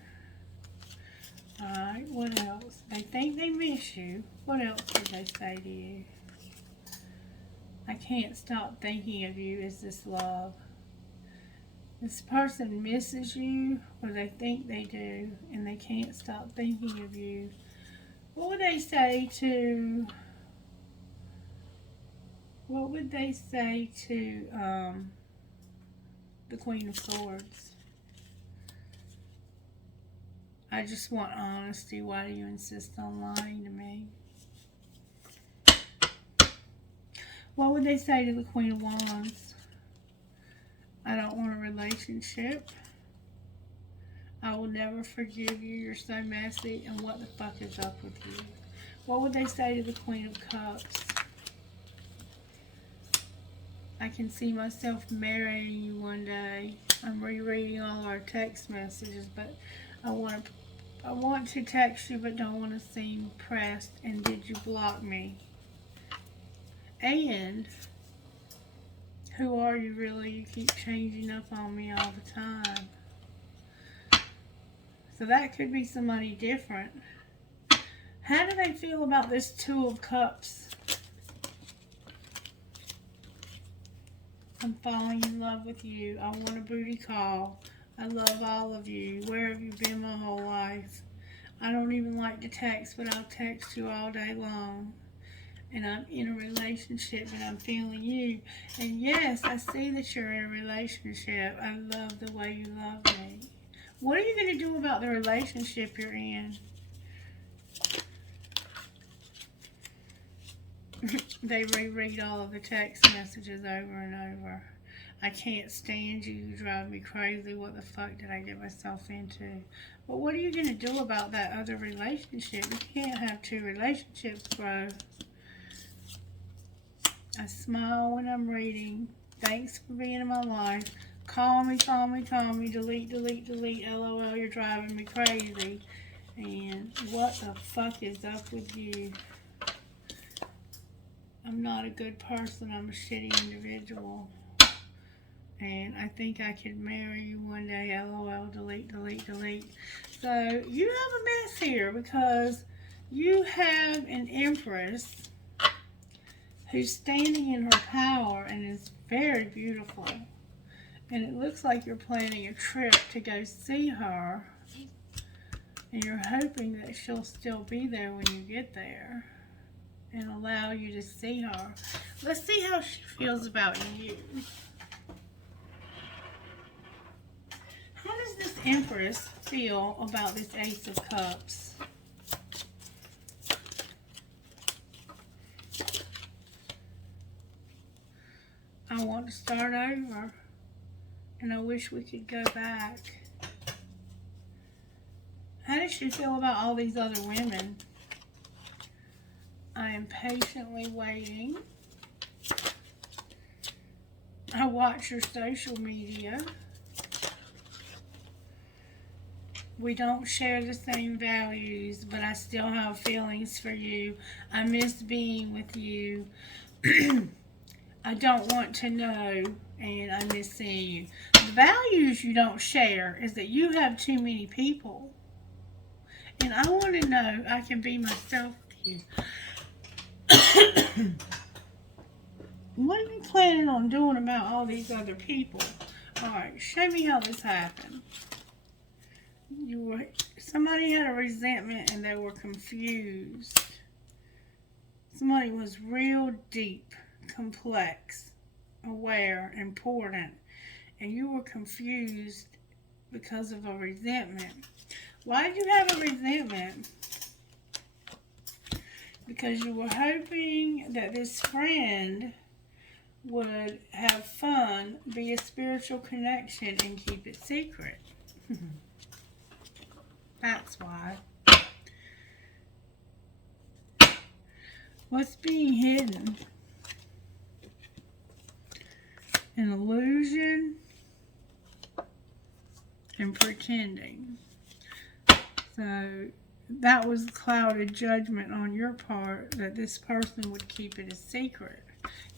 Alright, what else? They think they miss you. What else did they say to you? I can't stop thinking of you. Is this love? This person misses you, or they think they do, and they can't stop thinking of you. What would they say to the Queen of Swords? I just want honesty. Why do you insist on lying to me? What would they say to the Queen of Wands? I don't want a relationship. I will never forgive you. You're so messy. And what the fuck is up with you? What would they say to the Queen of Cups? I can see myself marrying you one day. I'm rereading all our text messages, but I want to text you, but don't want to seem pressed. And did you block me? And who are you really? You keep changing up on me all the time. So that could be somebody different. How do they feel about this Two of Cups? I'm falling in love with you. I want a booty call. I love all of you. Where have you been my whole life? I don't even like to text, but I'll text you all day long. And I'm in a relationship and I'm feeling you. And yes, I see that you're in a relationship. I love the way you love me. What are you going to do about the relationship you're in? They reread all of the text messages over and over. I can't stand you. You drive me crazy. What the fuck did I get myself into? But what are you going to do about that other relationship? You can't have two relationships, bro. I smile when I'm reading. Thanks for being in my life. Call me, call me, call me. Delete, delete, delete. LOL, you're driving me crazy. And what the fuck is up with you? I'm not a good person. I'm a shitty individual. And I think I could marry you one day. LOL, delete, delete, delete. So you have a mess here because you have an Empress who's standing in her power and is very beautiful. And it looks like you're planning a trip to go see her. And you're hoping that she'll still be there when you get there and allow you to see her. Let's see how she feels about you. How does this Empress feel about this Ace of Cups? I want to start over, and I wish we could go back. How does she feel about all these other women? I am patiently waiting. I watch your social media. We don't share the same values, but I still have feelings for you. I miss being with you. I don't want to know, and I miss seeing you. The values you don't share is that you have too many people. And I want to know I can be myself with you. What are you planning on doing about all these other people? Alright, show me how this happened. Somebody had a resentment and they were confused. Somebody was real deep, complex, aware, important, and you were confused because of a resentment. Why did you have a resentment? Because you were hoping that this friend would have fun, be a spiritual connection, and keep it secret. That's why. What's being hidden? an illusion, and pretending. So that was clouded judgment on your part that this person would keep it a secret.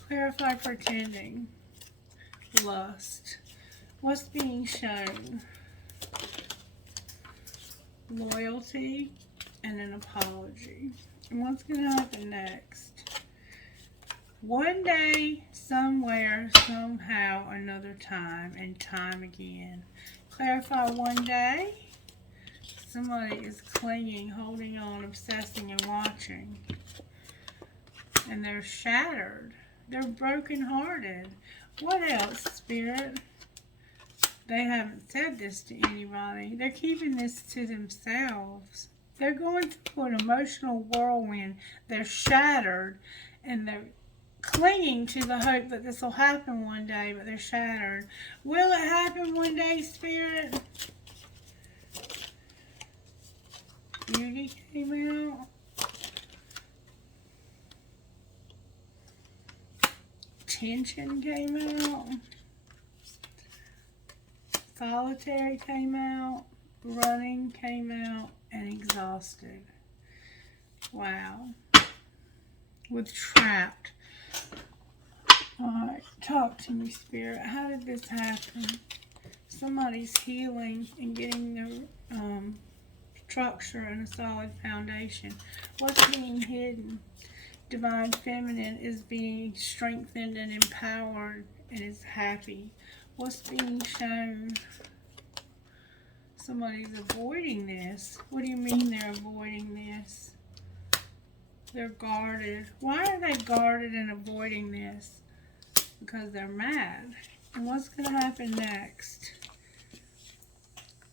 Clarify pretending. Lust. What's being shown? Loyalty and an apology. And what's going to happen next? One day, somewhere, somehow, another time, and time again. Clarify one day. Somebody is clinging, holding on, obsessing, and watching. And they're shattered. They're brokenhearted. What else, Spirit? They haven't said this to anybody. They're keeping this to themselves. They're going through an emotional whirlwind. They're shattered, and they're clinging to the hope that this will happen one day, but they're shattered. Will it happen one day, Spirit? Beauty came out. Tension came out. Solitary came out. Running came out. And exhausted. Wow. With trapped. Alright, talk to me, Spirit. How did this happen? Somebody's healing and getting their structure and a solid foundation. What's being hidden? Divine Feminine is being strengthened and empowered and is happy. What's being shown? Somebody's avoiding this. What do you mean they're avoiding this? They're guarded. Why are they guarded and avoiding this? Because they're mad. And what's going to happen next?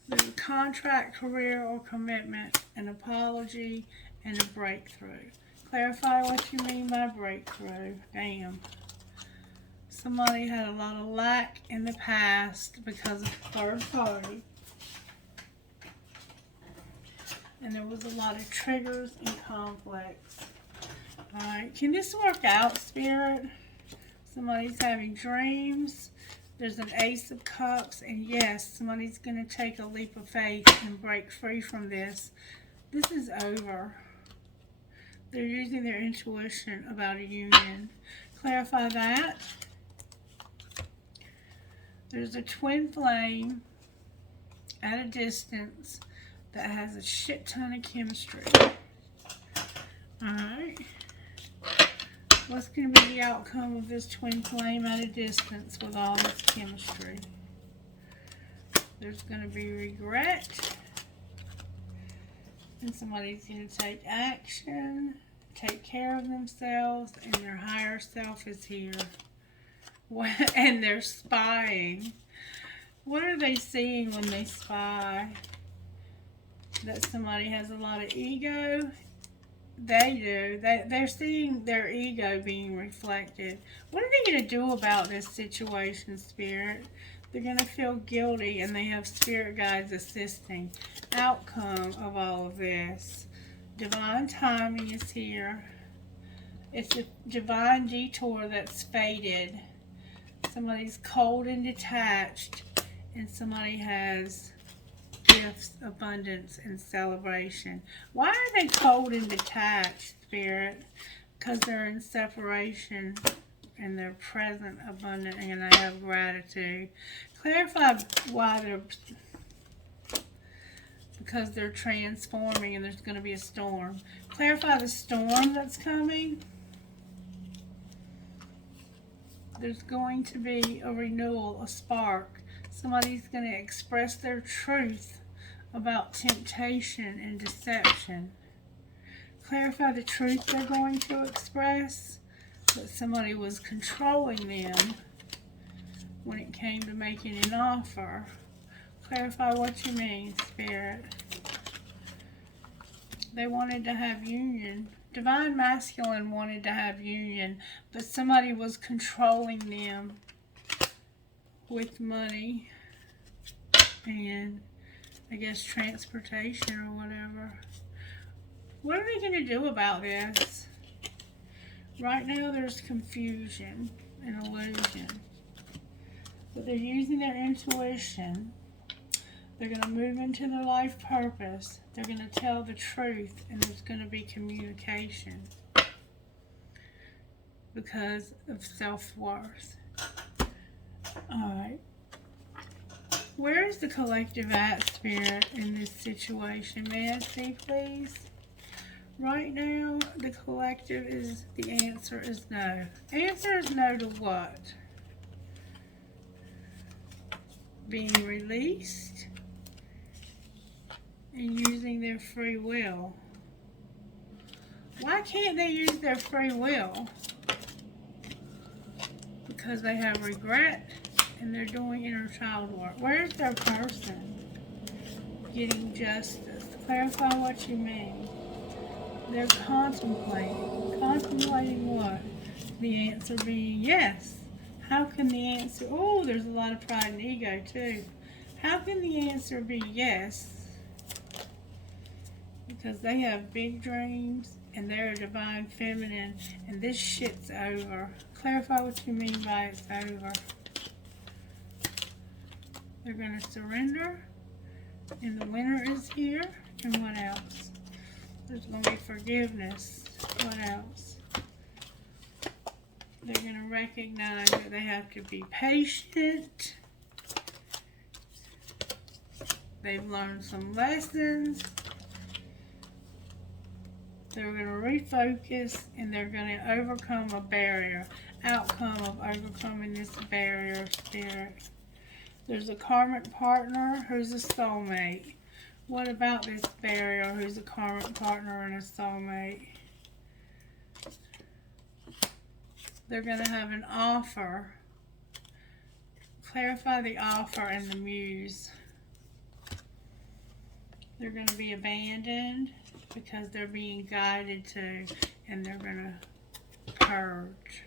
There's a contract, career, or commitment, an apology, and a breakthrough. Clarify what you mean by breakthrough. Damn. Somebody had a lot of lack in the past because of third party. And there was a lot of triggers and conflicts. Alright, can this work out, Spirit? Somebody's having dreams. There's an Ace of Cups. And yes, somebody's going to take a leap of faith and break free from this. This is over. They're using their intuition about a union. Clarify that. There's a twin flame at a distance that has a shit ton of chemistry. Alright. What's going to be the outcome of this twin flame at a distance with all this chemistry? There's going to be regret. And somebody's going to take action, take care of themselves, and their higher self is here. And they're spying. What are they seeing when they spy? That somebody has a lot of ego? They do. They're seeing their ego being reflected. What are they going to do about this situation, Spirit? They're going to feel guilty, and they have spirit guides assisting. Outcome of all of this. Divine timing is here. It's a divine detour that's fated. Somebody's cold and detached, and somebody has gifts, abundance, and celebration. Why are they cold and detached, Spirit? Because they're in separation, and they're present, abundant, and they have gratitude. Clarify why they're... Because they're transforming, and there's going to be a storm. Clarify the storm that's coming. There's going to be a renewal, a spark. Somebody's going to express their truth about temptation and deception. Clarify the truth they're going to express. That somebody was controlling them when it came to making an offer. Clarify what you mean, Spirit. They wanted to have union. Divine Masculine wanted to have union, but somebody was controlling them with money and I guess transportation or whatever. What are they going to do about this? Right now there's confusion and illusion. But they're using their intuition. They're going to move into their life purpose. They're going to tell the truth, and there's going to be communication because of self-worth. Alright. Where is the collective at, Spirit, in this situation? May I see, please? Right now, the collective is, the answer is no. Answer is no to what? Being released and using their free will. Why can't they use their free will? Because they have regret and they're doing inner child work. Where's their person? Getting justice. Clarify what you mean. They're contemplating. Contemplating what? The answer being yes. How can the answer... Oh, there's a lot of pride and ego too. How can the answer be yes? Because they have big dreams and they're a divine feminine and this shit's over. Clarify what you mean by it's over. They're going to surrender and the winner is here. And what else? There's going to be forgiveness. What else? They're going to recognize that they have to be patient. They've learned some lessons. They're going to refocus and they're going to overcome a barrier. Outcome of overcoming this barrier, Spirit. There's a karmic partner who's a soulmate. What about this barrier who's a karmic partner and a soulmate? They're going to have an offer. Clarify the offer and the muse. They're going to be abandoned because they're being guided to, and they're going to purge.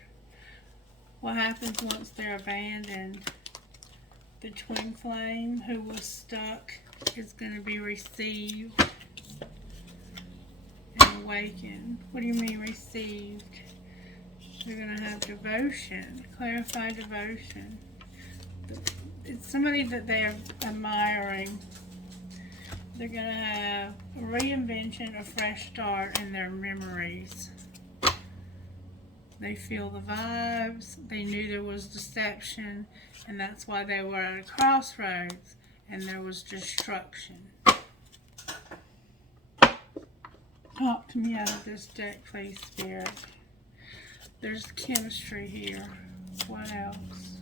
What happens once they're abandoned? The twin flame who was stuck is going to be received and awakened. What do you mean received? They're going to have devotion. Clarify devotion. It's somebody that they're admiring. They're going to have a reinvention, a fresh start in their memories. They feel the vibes. They knew there was deception, and that's why they were at a crossroads, and there was destruction. Talk to me out of this deck, please, Spirit. There's chemistry here. What else?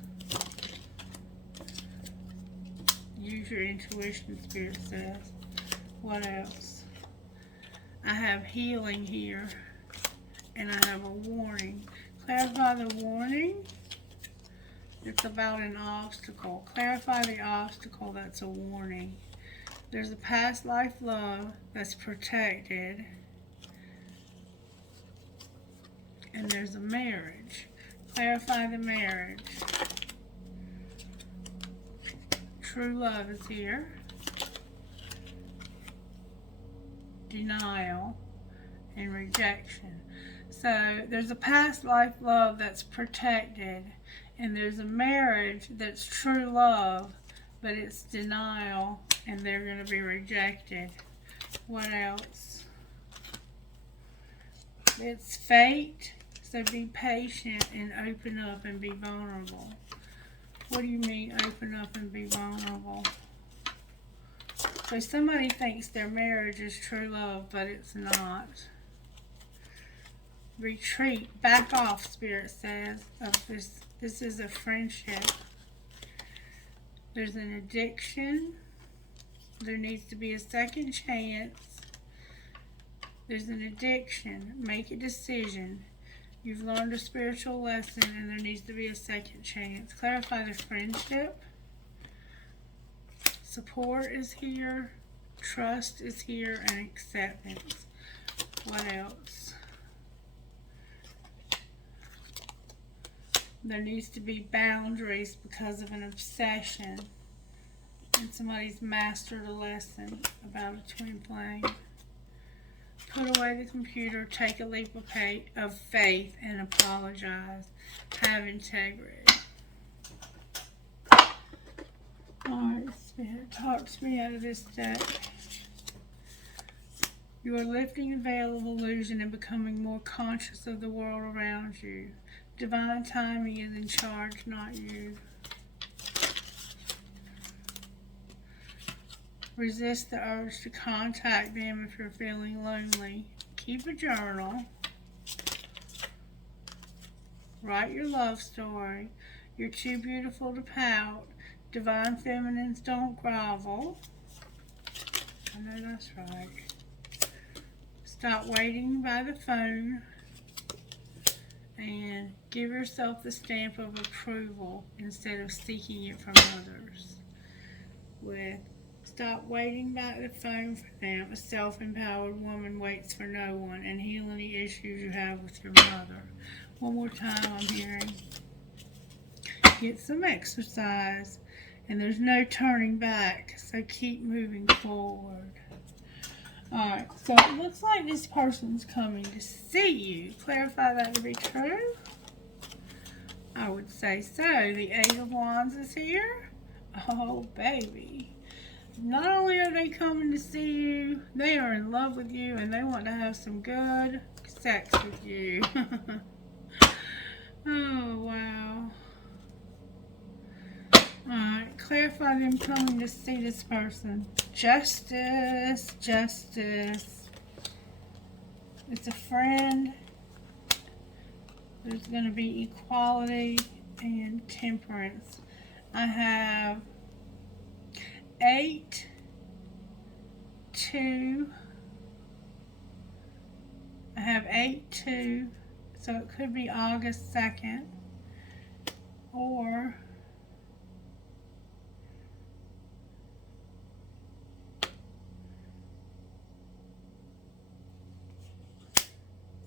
Use your intuition, Spirit says. What else? I have healing here. And I have a warning. Clarify the warning. It's about an obstacle. Clarify the obstacle. That's a warning. There's a past life love that's protected. And there's a marriage. Clarify the marriage. True love is here. Denial and rejection. So there's a past life love that's protected, and there's a marriage that's true love, but it's denial, and they're going to be rejected. What else? It's fate, so be patient and open up and be vulnerable. What do you mean open up and be vulnerable? So somebody thinks their marriage is true love, but it's not. Retreat, back off, Spirit says, of this. This is a friendship. There's an addiction. There needs to be a second chance. There's an addiction. Make a decision. You've learned a spiritual lesson and there needs to be a second chance. Clarify the friendship. Support is here. Trust is here, and acceptance. What else? There needs to be boundaries because of an obsession. And somebody's mastered a lesson about a twin flame. Put away the computer, take a leap of faith, and apologize. Have integrity. Alright, Spirit, talk to me out of this deck. You are lifting the veil of illusion and becoming more conscious of the world around you. Divine timing is in charge, not you. Resist the urge to contact them if you're feeling lonely. Keep a journal. Write your love story. You're too beautiful to pout. Divine feminines don't grovel. I know that's right. Stop waiting by the phone and give yourself the stamp of approval instead of seeking it from others. With stop waiting by the phone for them, a self-empowered woman waits for no one, and heal any issues you have with your mother. One more time I'm hearing. Get some exercise, and there's no turning back, so keep moving forward. Alright, so it looks like this person's coming to see you. Clarify that to be true? I would say so. The Eight of Wands is here. Oh, baby. Not only are they coming to see you, they are in love with you and they want to have some good sex with you. Oh, wow. Alright, clarify them coming to see this person. Justice, justice. It's a friend. There's going to be equality and temperance. I have 8, 2. I have 8, 2. So it could be August 2nd. Or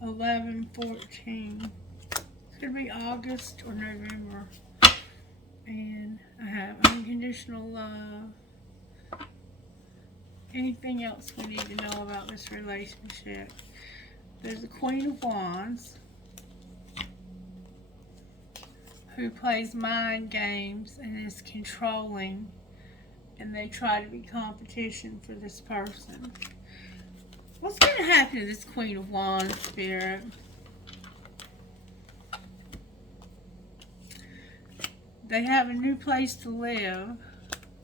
11/14. Could be August or November. And I have unconditional love. Anything else we need to know about this relationship? There's the Queen of Wands, who plays mind games and is controlling, and they try to be competition for this person. What's going to happen to this Queen of Wands, Spirit? They have a new place to live.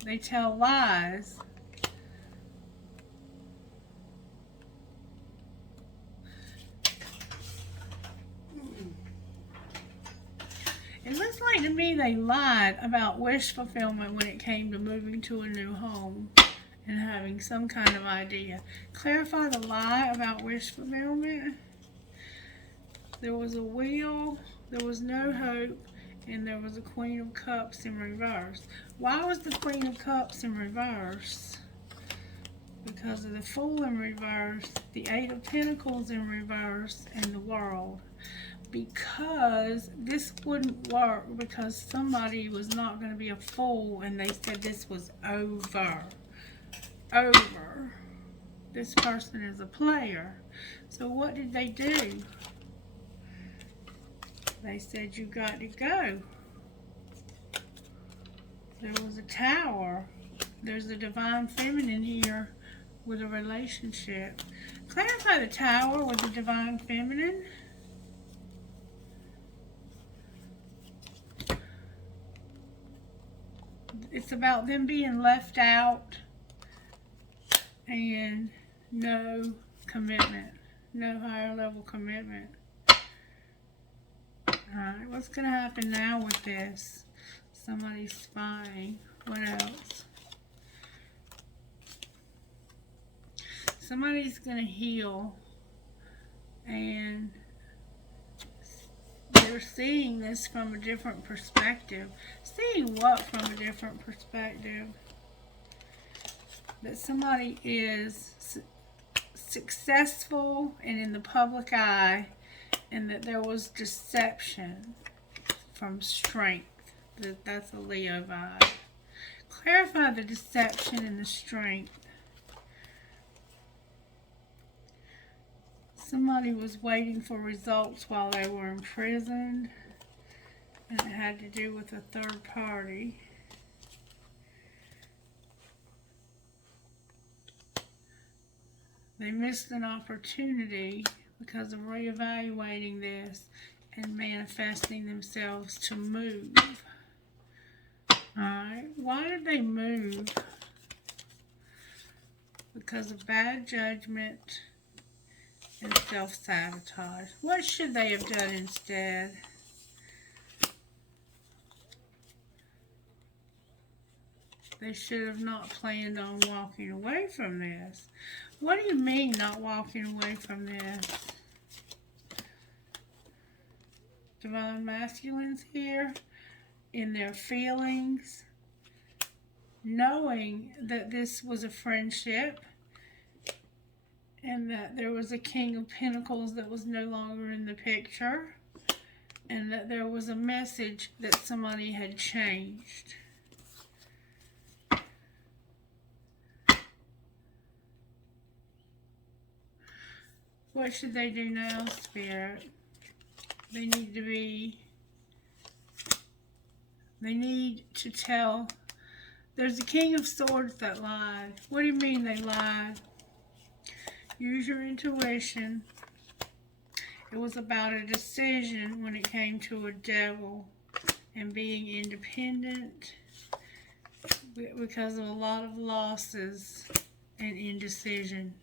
They tell lies. It looks like to me they lied about wish fulfillment when it came to moving to a new home and having some kind of idea. Clarify the lie about wish fulfillment. There was a wheel, there was no hope, and there was a Queen of Cups in reverse. Why was the Queen of Cups in reverse? Because of the Fool in reverse, the Eight of Pentacles in reverse, and the World. Because this wouldn't work because somebody was not going to be a fool and they said this was over. Over. This person is a player. So what did they do? They said you got to go. There was a Tower. There's a Divine Feminine here with a relationship. Clarify the Tower with the Divine Feminine. It's about them being left out and no commitment, no higher level commitment. Alright, what's going to happen now with this? Somebody's spying. What else? Somebody's going to heal and they're seeing this from a different perspective. Seeing what from a different perspective? That somebody is successful and in the public eye, and that there was deception from strength. That's a Leo vibe. Clarify the deception and the strength. Somebody was waiting for results while they were imprisoned, and it had to do with a third party. They missed an opportunity because of reevaluating this and manifesting themselves to move. Alright, why did they move? Because of bad judgment and self-sabotage. What should they have done instead? They should have not planned on walking away from this. What do you mean not walking away from this? Divine Masculines here, in their feelings, knowing that this was a friendship and that there was a King of Pentacles that was no longer in the picture, and that there was a message that somebody had changed. What should they do now, Spirit? They need to tell. There's a King of Swords that lied. What do you mean they lied? Use your intuition. It was about a decision when it came to a devil and being independent because of a lot of losses and indecision.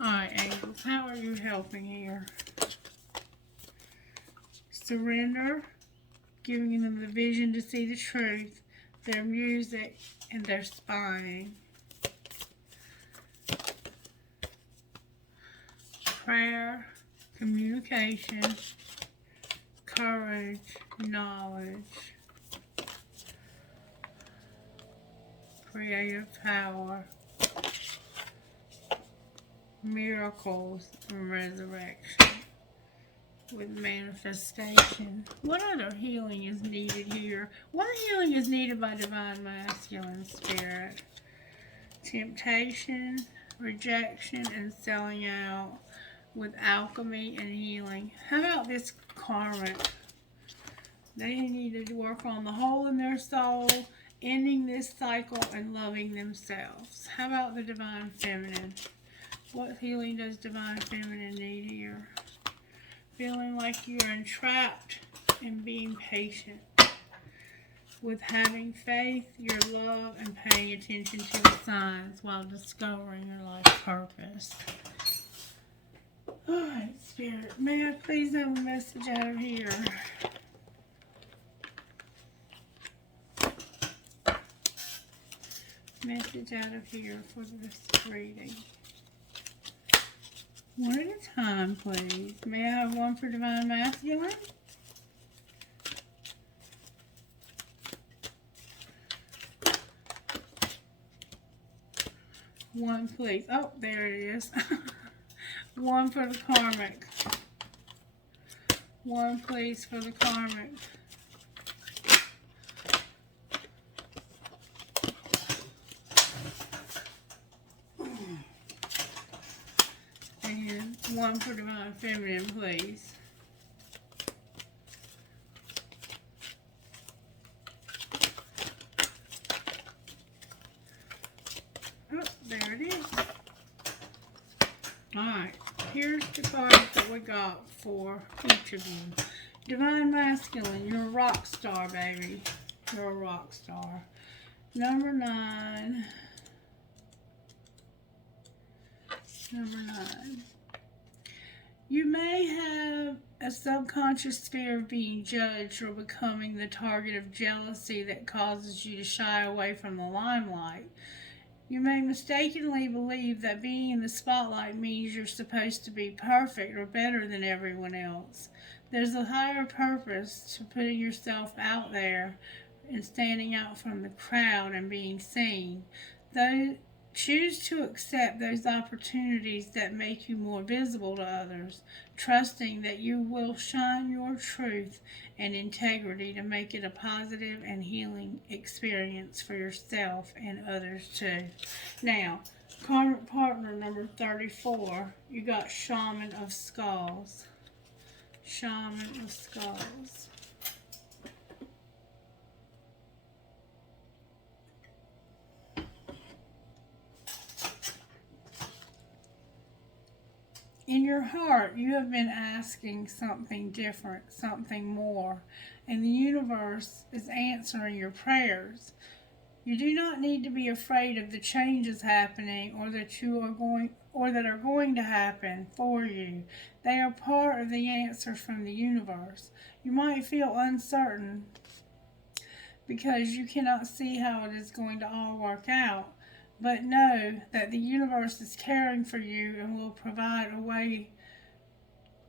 Alright, angels, how are you helping here? Surrender, giving them the vision to see the truth, their music, and their spying. Prayer, communication, courage, knowledge, creative power, miracles, and resurrection with manifestation. What other healing is needed here? What healing is needed by Divine Masculine Spirit? Temptation, rejection, and selling out with alchemy and healing. How about this karmic? They need to work on the hole in their soul, ending this cycle, and loving themselves. How about the Divine Feminine? What healing does Divine Feminine need here? Feeling like you're entrapped and being patient. With having faith, your love, and paying attention to the signs while discovering your life purpose. Alright, Spirit, may I please have a message out of here? Message out of here for this reading. One at a time, please. May I have one for Divine Masculine? One, please. Oh, there it is. One for the karmic. One, please, for the karmic. And one for Divine Feminine, please. Oh, there it is. Alright, here's the cards that we got for each of you. Divine Masculine, you're a rock star, baby. You're a rock star. Number 9. Number 9. You may have a subconscious fear of being judged or becoming the target of jealousy that causes you to shy away from the limelight. You may mistakenly believe that being in the spotlight means you're supposed to be perfect or better than everyone else. There's a higher purpose to putting yourself out there and standing out from the crowd and being seen. Though, choose to accept those opportunities that make you more visible to others, trusting that you will shine your truth and integrity to make it a positive and healing experience for yourself and others too. Now, karmic partner number 34, you got Shaman of Skulls. Shaman of Skulls. In your heart, you have been asking something different, something more, and the universe is answering your prayers. You do not need to be afraid of the changes happening or that are going to happen for you. They are part of the answer from the universe. You might feel uncertain because you cannot see how it is going to all work out, but know that the universe is caring for you and will provide a way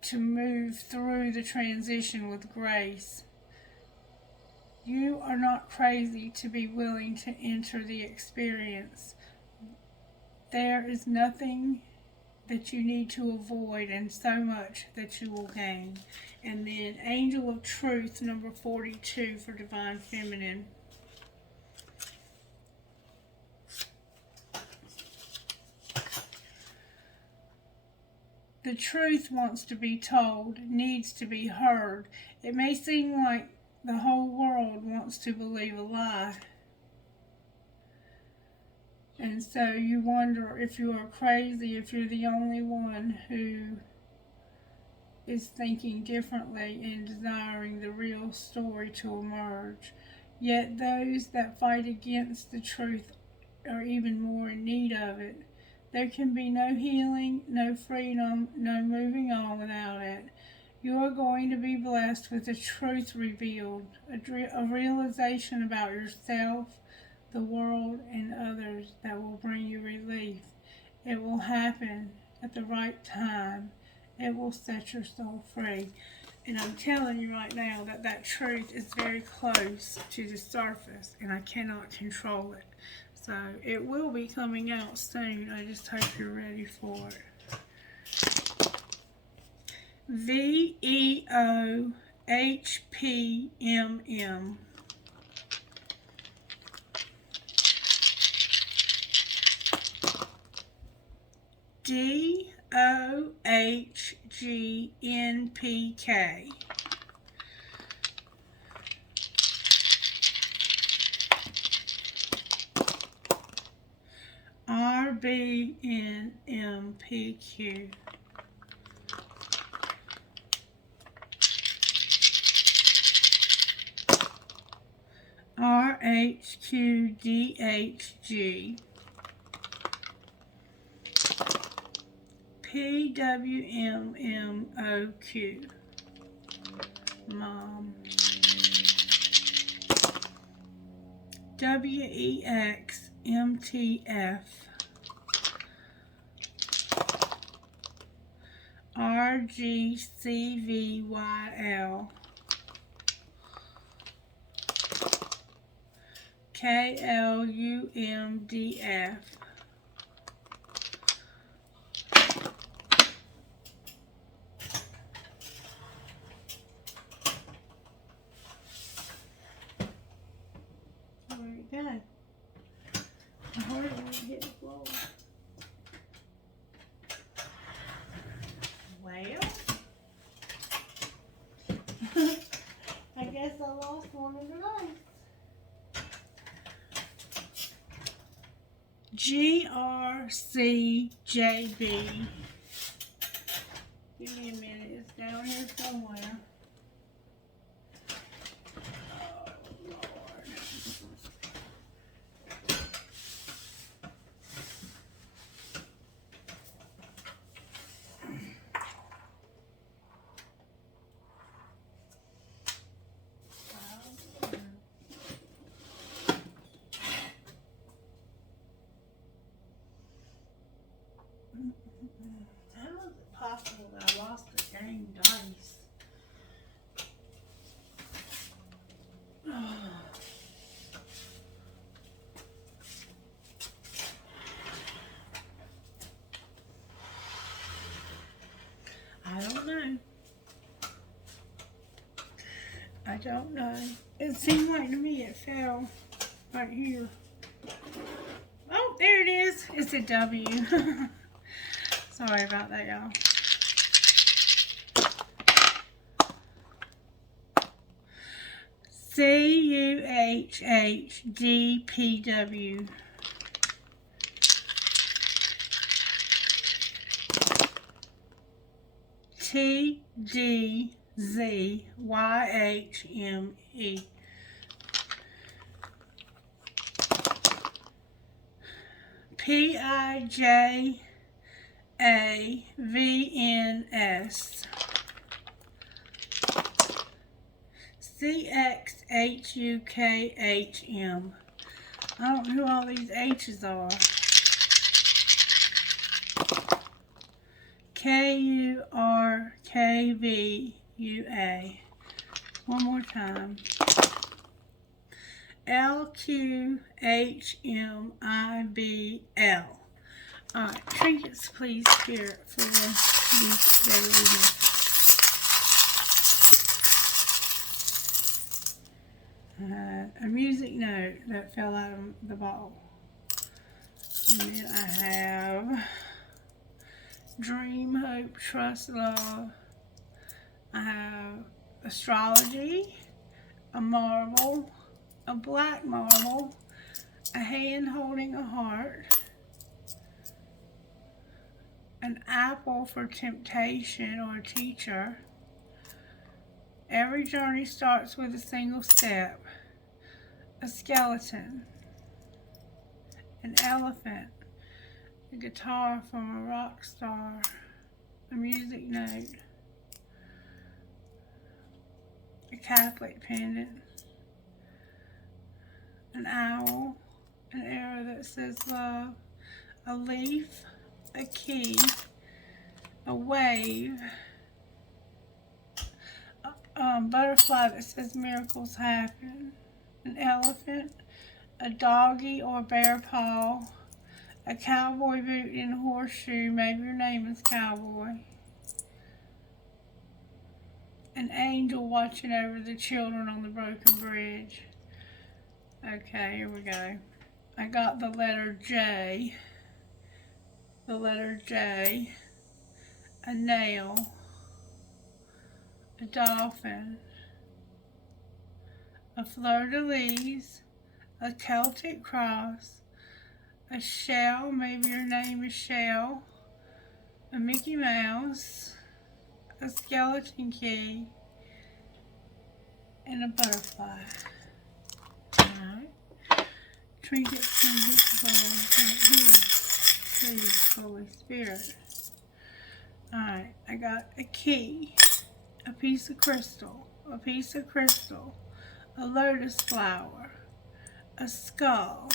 to move through the transition with grace. You are not crazy to be willing to enter the experience. There is nothing that you need to avoid and so much that you will gain. And then Angel of Truth, number 42 for Divine Feminine. The truth wants to be told, needs to be heard. It may seem like the whole world wants to believe a lie. And so you wonder if you are crazy, if you're the only one who is thinking differently and desiring the real story to emerge. Yet those that fight against the truth are even more in need of it. There can be no healing, no freedom, no moving on without it. You are going to be blessed with the truth revealed, a realization about yourself, the world, and others that will bring you relief. It will happen at the right time. It will set your soul free. And I'm telling you right now that that truth is very close to the surface, and I cannot control it. So it will be coming out soon. I just hope you're ready for it. VEOHPMM. DOHGNPK. RBNMPQ. RHQDHG. PWMMOQ. Mom. WEXMTF. RGCVYL. KLUMDF. Where'd it go? I heard it when it hit the floor. Well, I guess I lost one of the dice. GRCJB. Give me a minute, it's down here somewhere. Oh, Lord. How is it possible that I lost the dang dice? I don't know. I don't know. It seemed like to me it fell right here. Oh, there it is. It's a W. Sorry about that, y'all. CUHHDPW. TDZYHME. PIJAVNS. CXHUKHM. I don't know who all these H's are. KURKVUA. One more time. LQHMIBL. Alright, trinkets, please, Spirit, for these daily messages. A music note that fell out of the bottle. And then I have dream, hope, trust, love. I have astrology, a marble, a black marble, a hand holding a heart, an apple for temptation or a teacher. Every journey starts with a single step. A skeleton, an elephant, a guitar from a rock star, a music note, a Catholic pendant, an owl, an arrow that says love, a leaf, a key, a wave, a butterfly that says miracles happen, an elephant, a doggy or bear paw, a cowboy boot and a horseshoe, maybe your name is Cowboy, an angel watching over the children on the broken bridge. Okay, here we go. I got the letter J, a nail, a dolphin, a fleur-de-lis, a Celtic cross, a shell, maybe your name is Shell, a Mickey Mouse, a skeleton key, and a butterfly. Alright. Trinkets from this bowl right here. Please, Holy Spirit. Alright, I got a key, a piece of crystal, a lotus flower, a skull,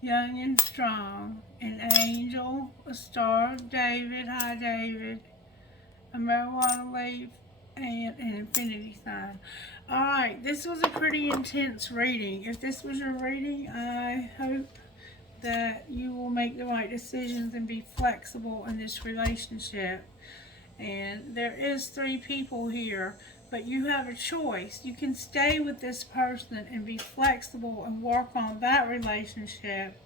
young and strong, an angel, a star of David, hi David, a marijuana leaf, and an infinity sign. Alright, this was a pretty intense reading. If this was your reading, I hope that you will make the right decisions and be flexible in this relationship. And there is 3 people here, but you have a choice. You can stay with this person and be flexible and work on that relationship,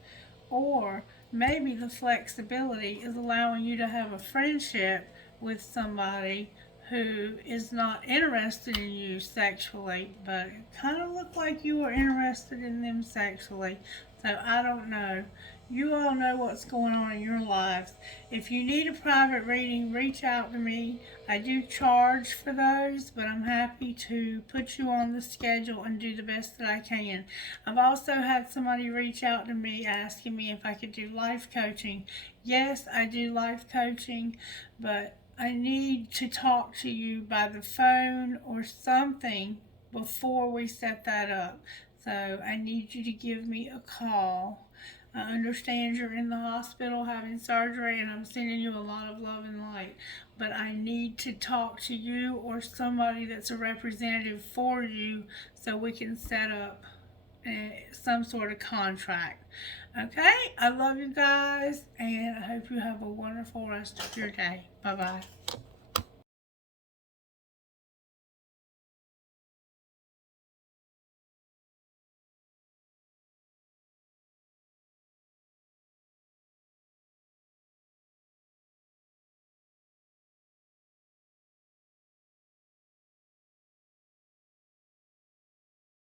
or maybe the flexibility is allowing you to have a friendship with somebody who is not interested in you sexually, but it kind of looked like you were interested in them sexually. So I don't know. You all know what's going on in your lives. If you need a private reading, reach out to me. I do charge for those, but I'm happy to put you on the schedule and do the best that I can. I've also had somebody reach out to me asking me if I could do life coaching. Yes, I do life coaching, but I need to talk to you by the phone or something before we set that up. So I need you to give me a call. I understand you're in the hospital having surgery, and I'm sending you a lot of love and light. But I need to talk to you or somebody that's a representative for you so we can set up some sort of contract. Okay? I love you guys, and I hope you have a wonderful rest of your day. Bye-bye.